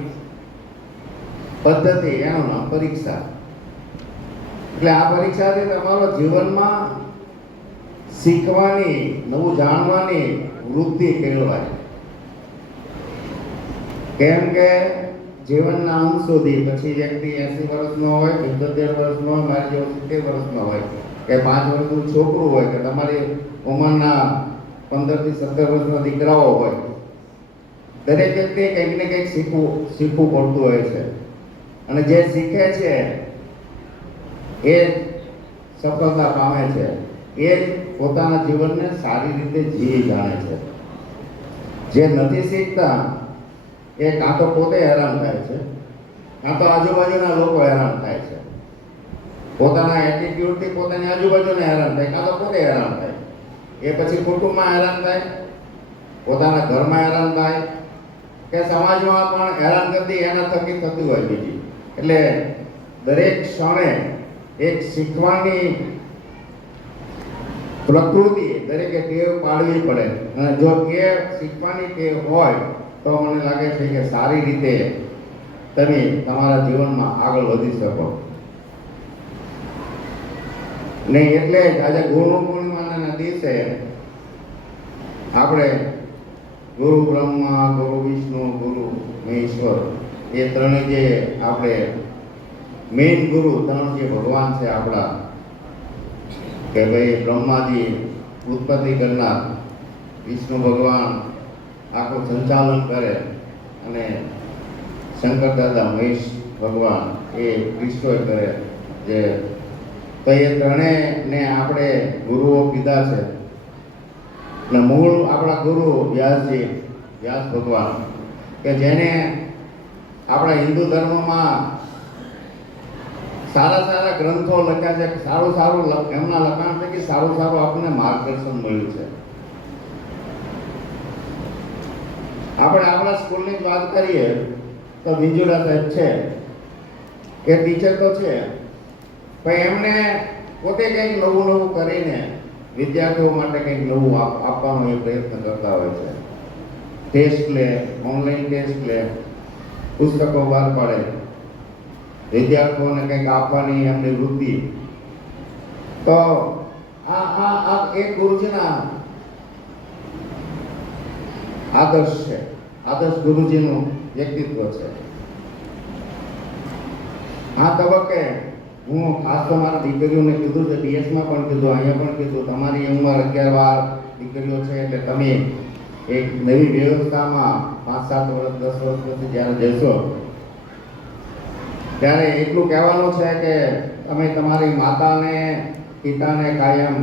પદ્ધતિ, એનું નામ પરીક્ષા. એટલે આ પરીક્ષાથી તમારો જીવનમાં શીખવાની, નવું જાણવાની વૃત્તિ કેળવાય. કેમ કે જીવનના અંત સુધી પછી વ્યક્તિ 80 વર્ષનો હોય, 75 વર્ષનો હોય, મારી જેવો 70 વર્ષનો હોય, કે 5 વર્ષનું છોકરું હોય, કે તમારી ઉંમરના 15 થી 17 વર્ષના દીકરાઓ હોય, દરેક વ્યક્તિ કંઈક ને કંઈક શીખવું પડતું હોય છે. અને જે શીખે છે એ સફળતા પામે છે, એ જ પોતાના જીવનને સારી રીતે જીવી જાણે છે. જે નથી શીખતા એ કાં તો પોતે હેરાન થાય છે, કાં તો આજુબાજુના લોકો હેરાન થાય છે. પોતાના એટીટ્યુડથી પોતાની આજુબાજુને હેરાન થાય, કાં તો પોતે હેરાન થાય. એ પછી કુટુંબમાં હેરાન થાય, પોતાના ઘરમાં હેરાન થાય, કે સમાજમાં પણ હેરાન કરતી એના થકી થતી હોય બીજી. એટલે દરેક ક્ષણે એક શીખવાની પ્રકૃતિ દરેકે ટેવ પાડવી પડે. અને જો એ શીખવાની ટેવ હોય તો મને લાગે છે કે સારી રીતે તમે તમારા જીવનમાં આગળ વધી શકો. ને એટલે જ આજે ગુરુ પૂર્ણિમાના દિવસે આપણે ગુરુ બ્રહ્મા, ગુરુ વિષ્ણુ, ગુરુ મહેશ્વર, એ ત્રણે જે આપણે મેઇન ગુરુ ત્રણ જે ભગવાન છે આપણા, કે ભાઈ બ્રહ્માજી ઉત્પત્તિ કરનાર, વિષ્ણુ ભગવાન આખું સંચાલન કરે, અને શંકર દાદા મહેશ ભગવાન એ વિશ્વ કરે. જે તો એ ત્રણેયને આપણે ગુરુઓ કીધા છે. અને મૂળ આપણા ગુરુ વ્યાસજી, વ્યાસ ભગવાન, કે જેને આપણા હિન્દુ ધર્મમાં સારા સારા ગ્રંથો લખ્યા છે, સારું સારું એમના લખાણ થકી સારું સારું આપણને માર્ગદર્શન મળ્યું છે. આપણે આપણા સ્કૂલની જ વાત કરીએ તો વિંજોડા સાહેબ છે કે ટીચર તો છે, પણ એમને પોતે કંઈક નવું નવું કરીને વિદ્યાર્થીઓ માટે કંઈક નવું આપવાનો એ પ્રયત્ન કરતા હોય છે. ટેસ્ટ લે, ઓનલાઈન ટેસ્ટ લે, પુસ્તકો બહાર પાડે, વિદ્યાર્થીઓને કંઈક આપવાની એમની વૃત્તિ. તો આ એક ગુરુજીના આદર્શ છે, આદર્શ ગુરુજીનું વ્યક્તિત્વ છે. આ તબક્કે હું ખાસ તો મારા દીકરીઓને કીધું છે, ડીએસમાં પણ કીધું, અહીંયા પણ કીધું, તમારી ઉંમર 11-12 દીકરીઓ છે એટલે તમે એક નવી વ્યવસ્થામાં 5-7 વર્ષ 10 વર્ષ પછી જ્યારે જશો ત્યારે એટલું કહેવાનું છે કે તમે તમારી માતાને પિતાને કાયમ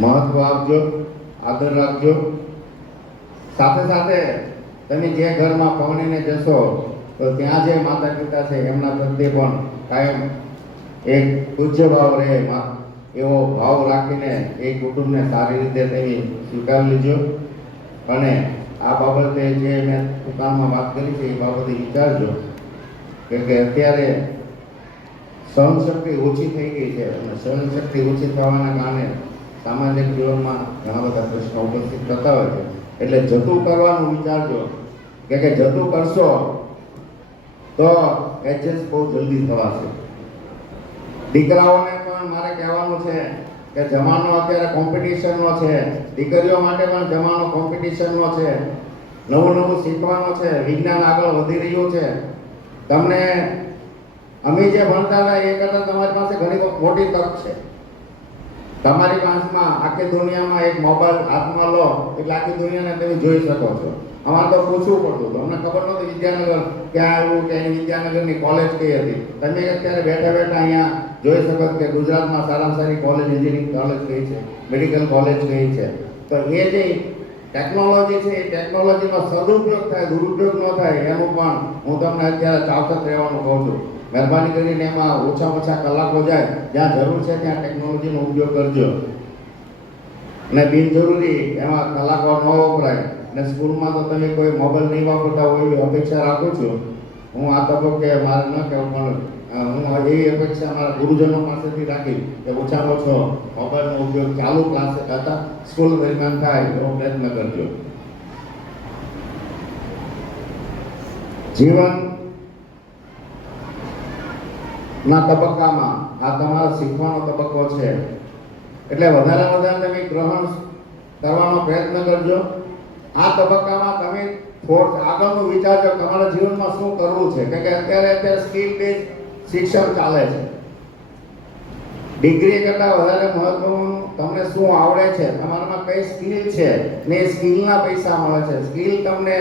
મહત્વ આપજો, આદર રાખજો. સાથે સાથે તમે જે ઘરમાં પહોંચીને જશો તો ત્યાં જે માતા પિતા છે એમના પ્રત્યે પણ કાયમ એક પૂજ્ય ભાવ રહે, એવો ભાવ રાખીને એ કુટુંબને સારી રીતે તમે સ્વીકારી લેજો. અને આ બાબતે જે મેં દુકાનમાં વાત કરી છે એ બાબતે વિચારજો કે અત્યારે સહનશક્તિ ઓછી થઈ ગઈ છે અને સહનશક્તિ ઓછી થવાના કારણે સામાજિક જીવનમાં ઘણા બધા પ્રશ્નો ઉપસ્થિત થતા હોય છે. એટલે જતું કરવાનું વિચારજો કે જતું કરશો તો એડજસ્ટ બહુ જલ્દી થવાશે. દીકરાઓને પણ મારે કહેવાનું છે કે જમાનો અત્યારે કોમ્પિટિશનનો છે, દીકરીઓ માટે પણ જમાનો કોમ્પિટિશનનો છે, નવું નવું શીખવાનો છે, વિજ્ઞાન આગળ વધી રહ્યું છે. તમને અમે જે ભણતા હતા એ કરતાં તમારી પાસે ઘણી મોટી તક છે. તમારી પાસમાં આખી દુનિયામાં એક મોબાઈલ હાથમાં લો એટલે આખી દુનિયાને તમે જોઈ શકો છો. અમારે તો પૂછવું પડતું હતું, અમને ખબર નહોતી વિદ્યાનગર ક્યાં આવ્યું કે એની વિદ્યાનગરની કોલેજ કઈ હતી. તમે અત્યારે બેઠા બેઠા અહીંયા જોઈ શકો કે ગુજરાતમાં સારામાં સારી કોલેજ એન્જિનિયરિંગ કોલેજ કઈ છે, મેડિકલ કોલેજ કઈ છે. તો એ જે ટેકનોલોજી છે એ ટેકનોલોજીનો સદુપયોગ થાય, દુરુપયોગ ન થાય એનું પણ હું તમને અત્યારે સાવચેત રહેવાનું કહું છું. મહેરબાની કરીને એમાં ઓછામાં ઓછા કલાકો જાય, જ્યાં જરૂર છે ત્યાં ટેકનોલોજીનો ઉપયોગ કરજો અને બિનજરૂરી એમાં કલાકો ન વપરાય. અને સ્કૂલમાં તો તમે કોઈ મોબાઈલ નહીં વાપરતા હોય એવી અપેક્ષા રાખું છું. હું આ તબક્કે મારે ન કહેવું પણ હું એવી અપેક્ષા મારા ગુરુજનો પાસેથી રાખી કે ઓછામાં ઓછો મોબાઈલનો ઉપયોગ ચાલુ ક્લાસ હતા સ્કૂલ દરમિયાન થાય એવો પ્રયત્ન કરજો. જીવન ના તબક્કામાં આ તમારો શીખવાનો તબક્કો છે એટલે વધારે તમે ગ્રહણ કરવાનો પ્રયત્ન કરજો. આ તબક્કામાં તમે આગળનું વિચારજો તમારા જીવનમાં શું કરવું છે કે અત્યારે સ્કિલ બેઝ શિક્ષણ ચાલે છે. ડિગ્રી કરતાં વધારે મહત્વનું તમને શું આવડે છે, તમારામાં કઈ સ્કિલ છે ને એ સ્કિલના પૈસા મળે છે. સ્કિલ તમને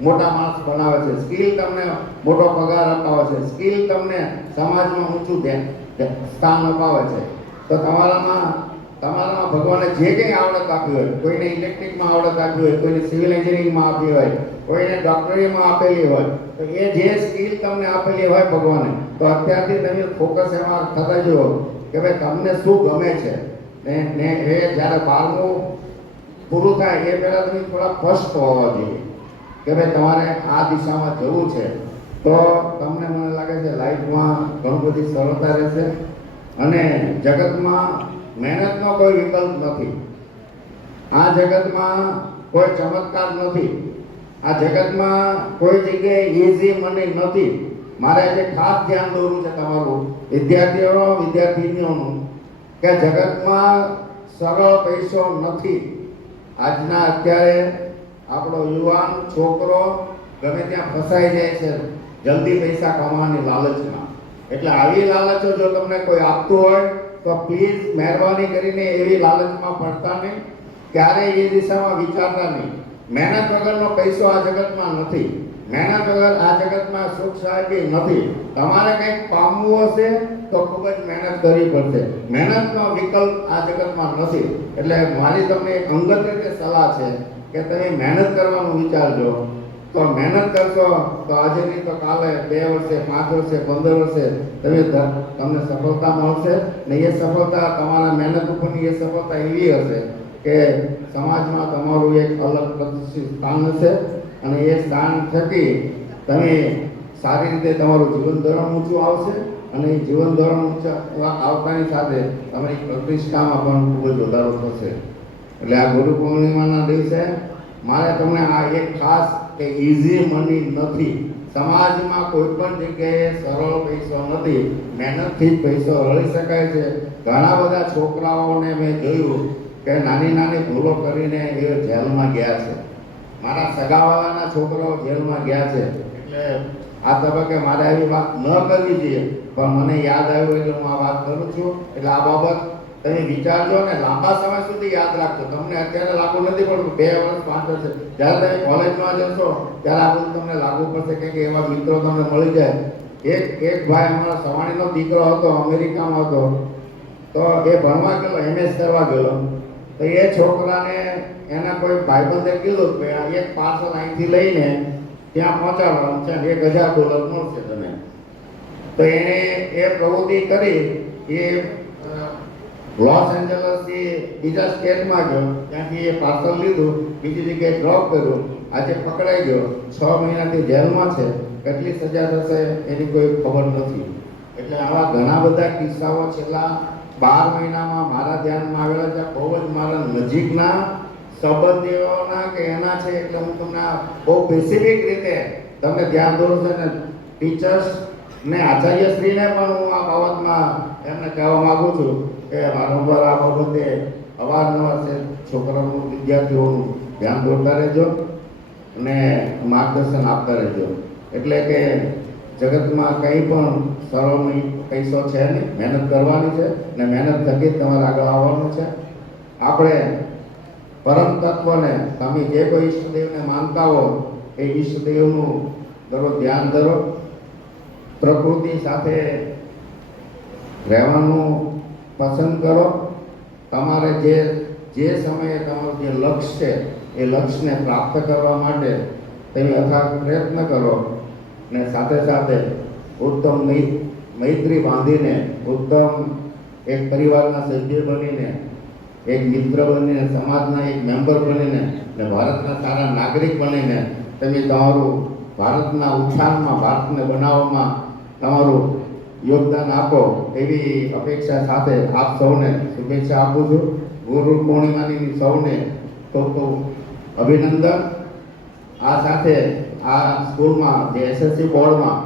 મોટા માણસ બનાવે છે, સ્કિલ તમને મોટો પગાર અપાવે છે, સ્કિલ તમને સમાજમાં ઊંચું સ્થાન અપાવે છે. તો તમારામાં ભગવાને જે કંઈ આવડત આપી હોય, કોઈને ઇલેક્ટ્રિકમાં આવડત આપી હોય, કોઈને સિવિલ એન્જિનિયરિંગમાં આપી હોય, કોઈને ડોક્ટરીમાં આપેલી હોય, તો એ જે સ્કિલ તમને આપેલી હોય ભગવાને, તો અત્યારથી તમે ફોકસ એમાં થતા જુઓ કે ભાઈ તમને શું ગમે છે ને એ જ્યારે 12મું પૂરું થાય એ પહેલાં તમે થોડા ફર્સ્ટ હોવા જોઈએ કે ભાઈ તમારે આ દિશામાં જવું છે. તો તમને મને લાગે છે લાઈફમાં ઘણું બધી સરળતા રહેશે અને જગતમાં મહેનતનો કોઈ વિકલ્પ નથી. આ જગતમાં કોઈ ચમત્કાર નથી. આ જગતમાં કોઈ જગ્યાએ ઇઝી મની નથી. મારે આજે ખાસ ધ્યાન દોરવું છે તમારું વિદ્યાર્થીનીઓનું કે જગતમાં સરળ પૈસો નથી. આજના અત્યારે આપણો યુવાન છોકરો ગમે ત્યાં ફસાઈ જાય છે જલ્દી પૈસા કમાવાની લાલચમાં. એટલે આવી લાલચો જો તમને કોઈ આપતું હોય તો પ્લીઝ મહેરબાની કરીને એવી લાલચમાં પડતા નહીં, ક્યારેય એ દિશામાં વિચારતા નહીં. મહેનત વગરનો પૈસો આ જગતમાં નથી. મહેનત વગર આ જગતમાં સુખ શાંતિ નથી. તમારે કંઈક પામવું હશે તો ખૂબ જ મહેનત કરવી પડશે. મહેનતનો વિકલ્પ આ જગતમાં નથી. એટલે મારી તમને અંગત રીતે સલાહ છે કે તમે મહેનત કરવાનું વિચારજો, તો મહેનત કરશો તો આજે નહીં તો કાલે 2 વર્ષે 5 વર્ષે 15 વર્ષે તમને સફળતા મળશે ને એ સફળતા તમારા મહેનત ઉપરની એ સફળતા એવી હશે કે સમાજમાં તમારું એક અલગ પ્રતિષ્ઠિત સ્થાન હશે અને એ સ્થાન થકી તમે સારી રીતે તમારું જીવન ધોરણ ઊંચું આવશે અને એ જીવન ધોરણ ઊંચા આવતાની સાથે તમારી પ્રતિષ્ઠામાં પણ ખૂબ જ વધારો થશે. એટલે આ ગુરુ પૂર્ણિમાના દિવસે મારે તમને આ એક ખાસ કે ઇઝી મની નથી. સમાજમાં કોઈ પણ જગ્યાએ સરળ પૈસો નથી, મહેનતથી જ પૈસો રળી શકાય છે. ઘણા બધા છોકરાઓને મેં જોયું કે નાની નાની ભૂલો કરીને એ જેલમાં ગયા છે. મારા સગાવાળાના છોકરાઓ જેલમાં ગયા છે. એટલે આ તબક્કે મારે આવી વાત ન કરવી જોઈએ, પણ મને યાદ આવ્યું એટલે હું આ વાત કરું છું. એટલે આ બાબત તમે વિચારજો ને લાંબા સમય સુધી યાદ રાખજો. તમને અત્યારે લાગુ નથી પડતું, 2 વર્ષ 5 વર્ષ જ્યારે તમે કોલેજમાં જશો ત્યારે આ બધું તમને લાગુ પડશે કે એવા મિત્રો તમને મળી જાય. એક ભાઈ અમારા સવાણીનો દીકરો હતો, અમેરિકામાં હતો, તો એ ભણવા ગયેલો, MS કરવા ગયેલો. તો એ છોકરાને એના કોઈ ભાઈબંધે કીધું કે એક પાર્સલ અહીંથી લઈને ત્યાં પહોંચાડવાનું છે, $1000 મળશે તમે. તો એણે એ પ્રવૃત્તિ કરી. એ લોસ એન્જલસથી બીજા સ્ટેટમાં ગયો, ત્યાંથી એ પાર્સલ લીધું, બીજી જગ્યાએ ડ્રોપ કર્યું. આજે પકડાઈ ગયો, 6 મહિનાથી જેલમાં છે. કેટલી સજા થશે એની કોઈ ખબર નથી. એટલે આવા ઘણા બધા કિસ્સાઓ છેલ્લા 12 મહિનામાં મારા ધ્યાનમાં આવેલા છે. બહુ જ મારા નજીકના સંબંધીઓના કે એના છે. એટલે હું તમને બહુ સ્પેસિફિક રીતે તમને ધ્યાન દોરું છું ને ટીચર્સ ને આચાર્યશ્રીને પણ હું આ બાબતમાં એમને કહેવા માગું છું કે વારંવાર આ બાબતે અવારનવાર છે છોકરાઓનું, વિદ્યાર્થીઓનું ધ્યાન દોરતા રહેજો અને માર્ગદર્શન આપતા રહેજો. એટલે કે જગતમાં કંઈ પણ સરળ નહીં, પૈસો છે નહીં, મહેનત કરવાની છે ને મહેનત થકી જ તમારે આગળ આવવાનું છે. આપણે પરમ તત્વને, તમે જે કોઈ ઈષ્ટદેવને માનતા હો એ ઈષ્ટદેવનું દરરોજ ધ્યાન ધરો. પ્રકૃતિ સાથે રહેવાનું પસંદ કરો. તમારે જે સમયે તમારું જે લક્ષ્ય છે એ લક્ષ્યને પ્રાપ્ત કરવા માટે તમે અથાગ પ્રયત્ન કરો ને સાથે સાથે ઉત્તમ મૈત્રી બાંધીને, ઉત્તમ એક પરિવારના સભ્ય બનીને, એક મિત્ર બનીને, સમાજના એક મેમ્બર બનીને ને ભારતના સારા નાગરિક બનીને તમે તમારું ભારતના ઉત્થાનમાં, ભારતને બનાવવામાં તમારું યોગદાન આપો એવી અપેક્ષા સાથે આપ સૌને શુભેચ્છા આપું છું. ગુરુ પૂર્ણિમાની સૌને ખૂબ અભિનંદન. આ સાથે આ સ્કૂલમાં જે SSC બોર્ડમાં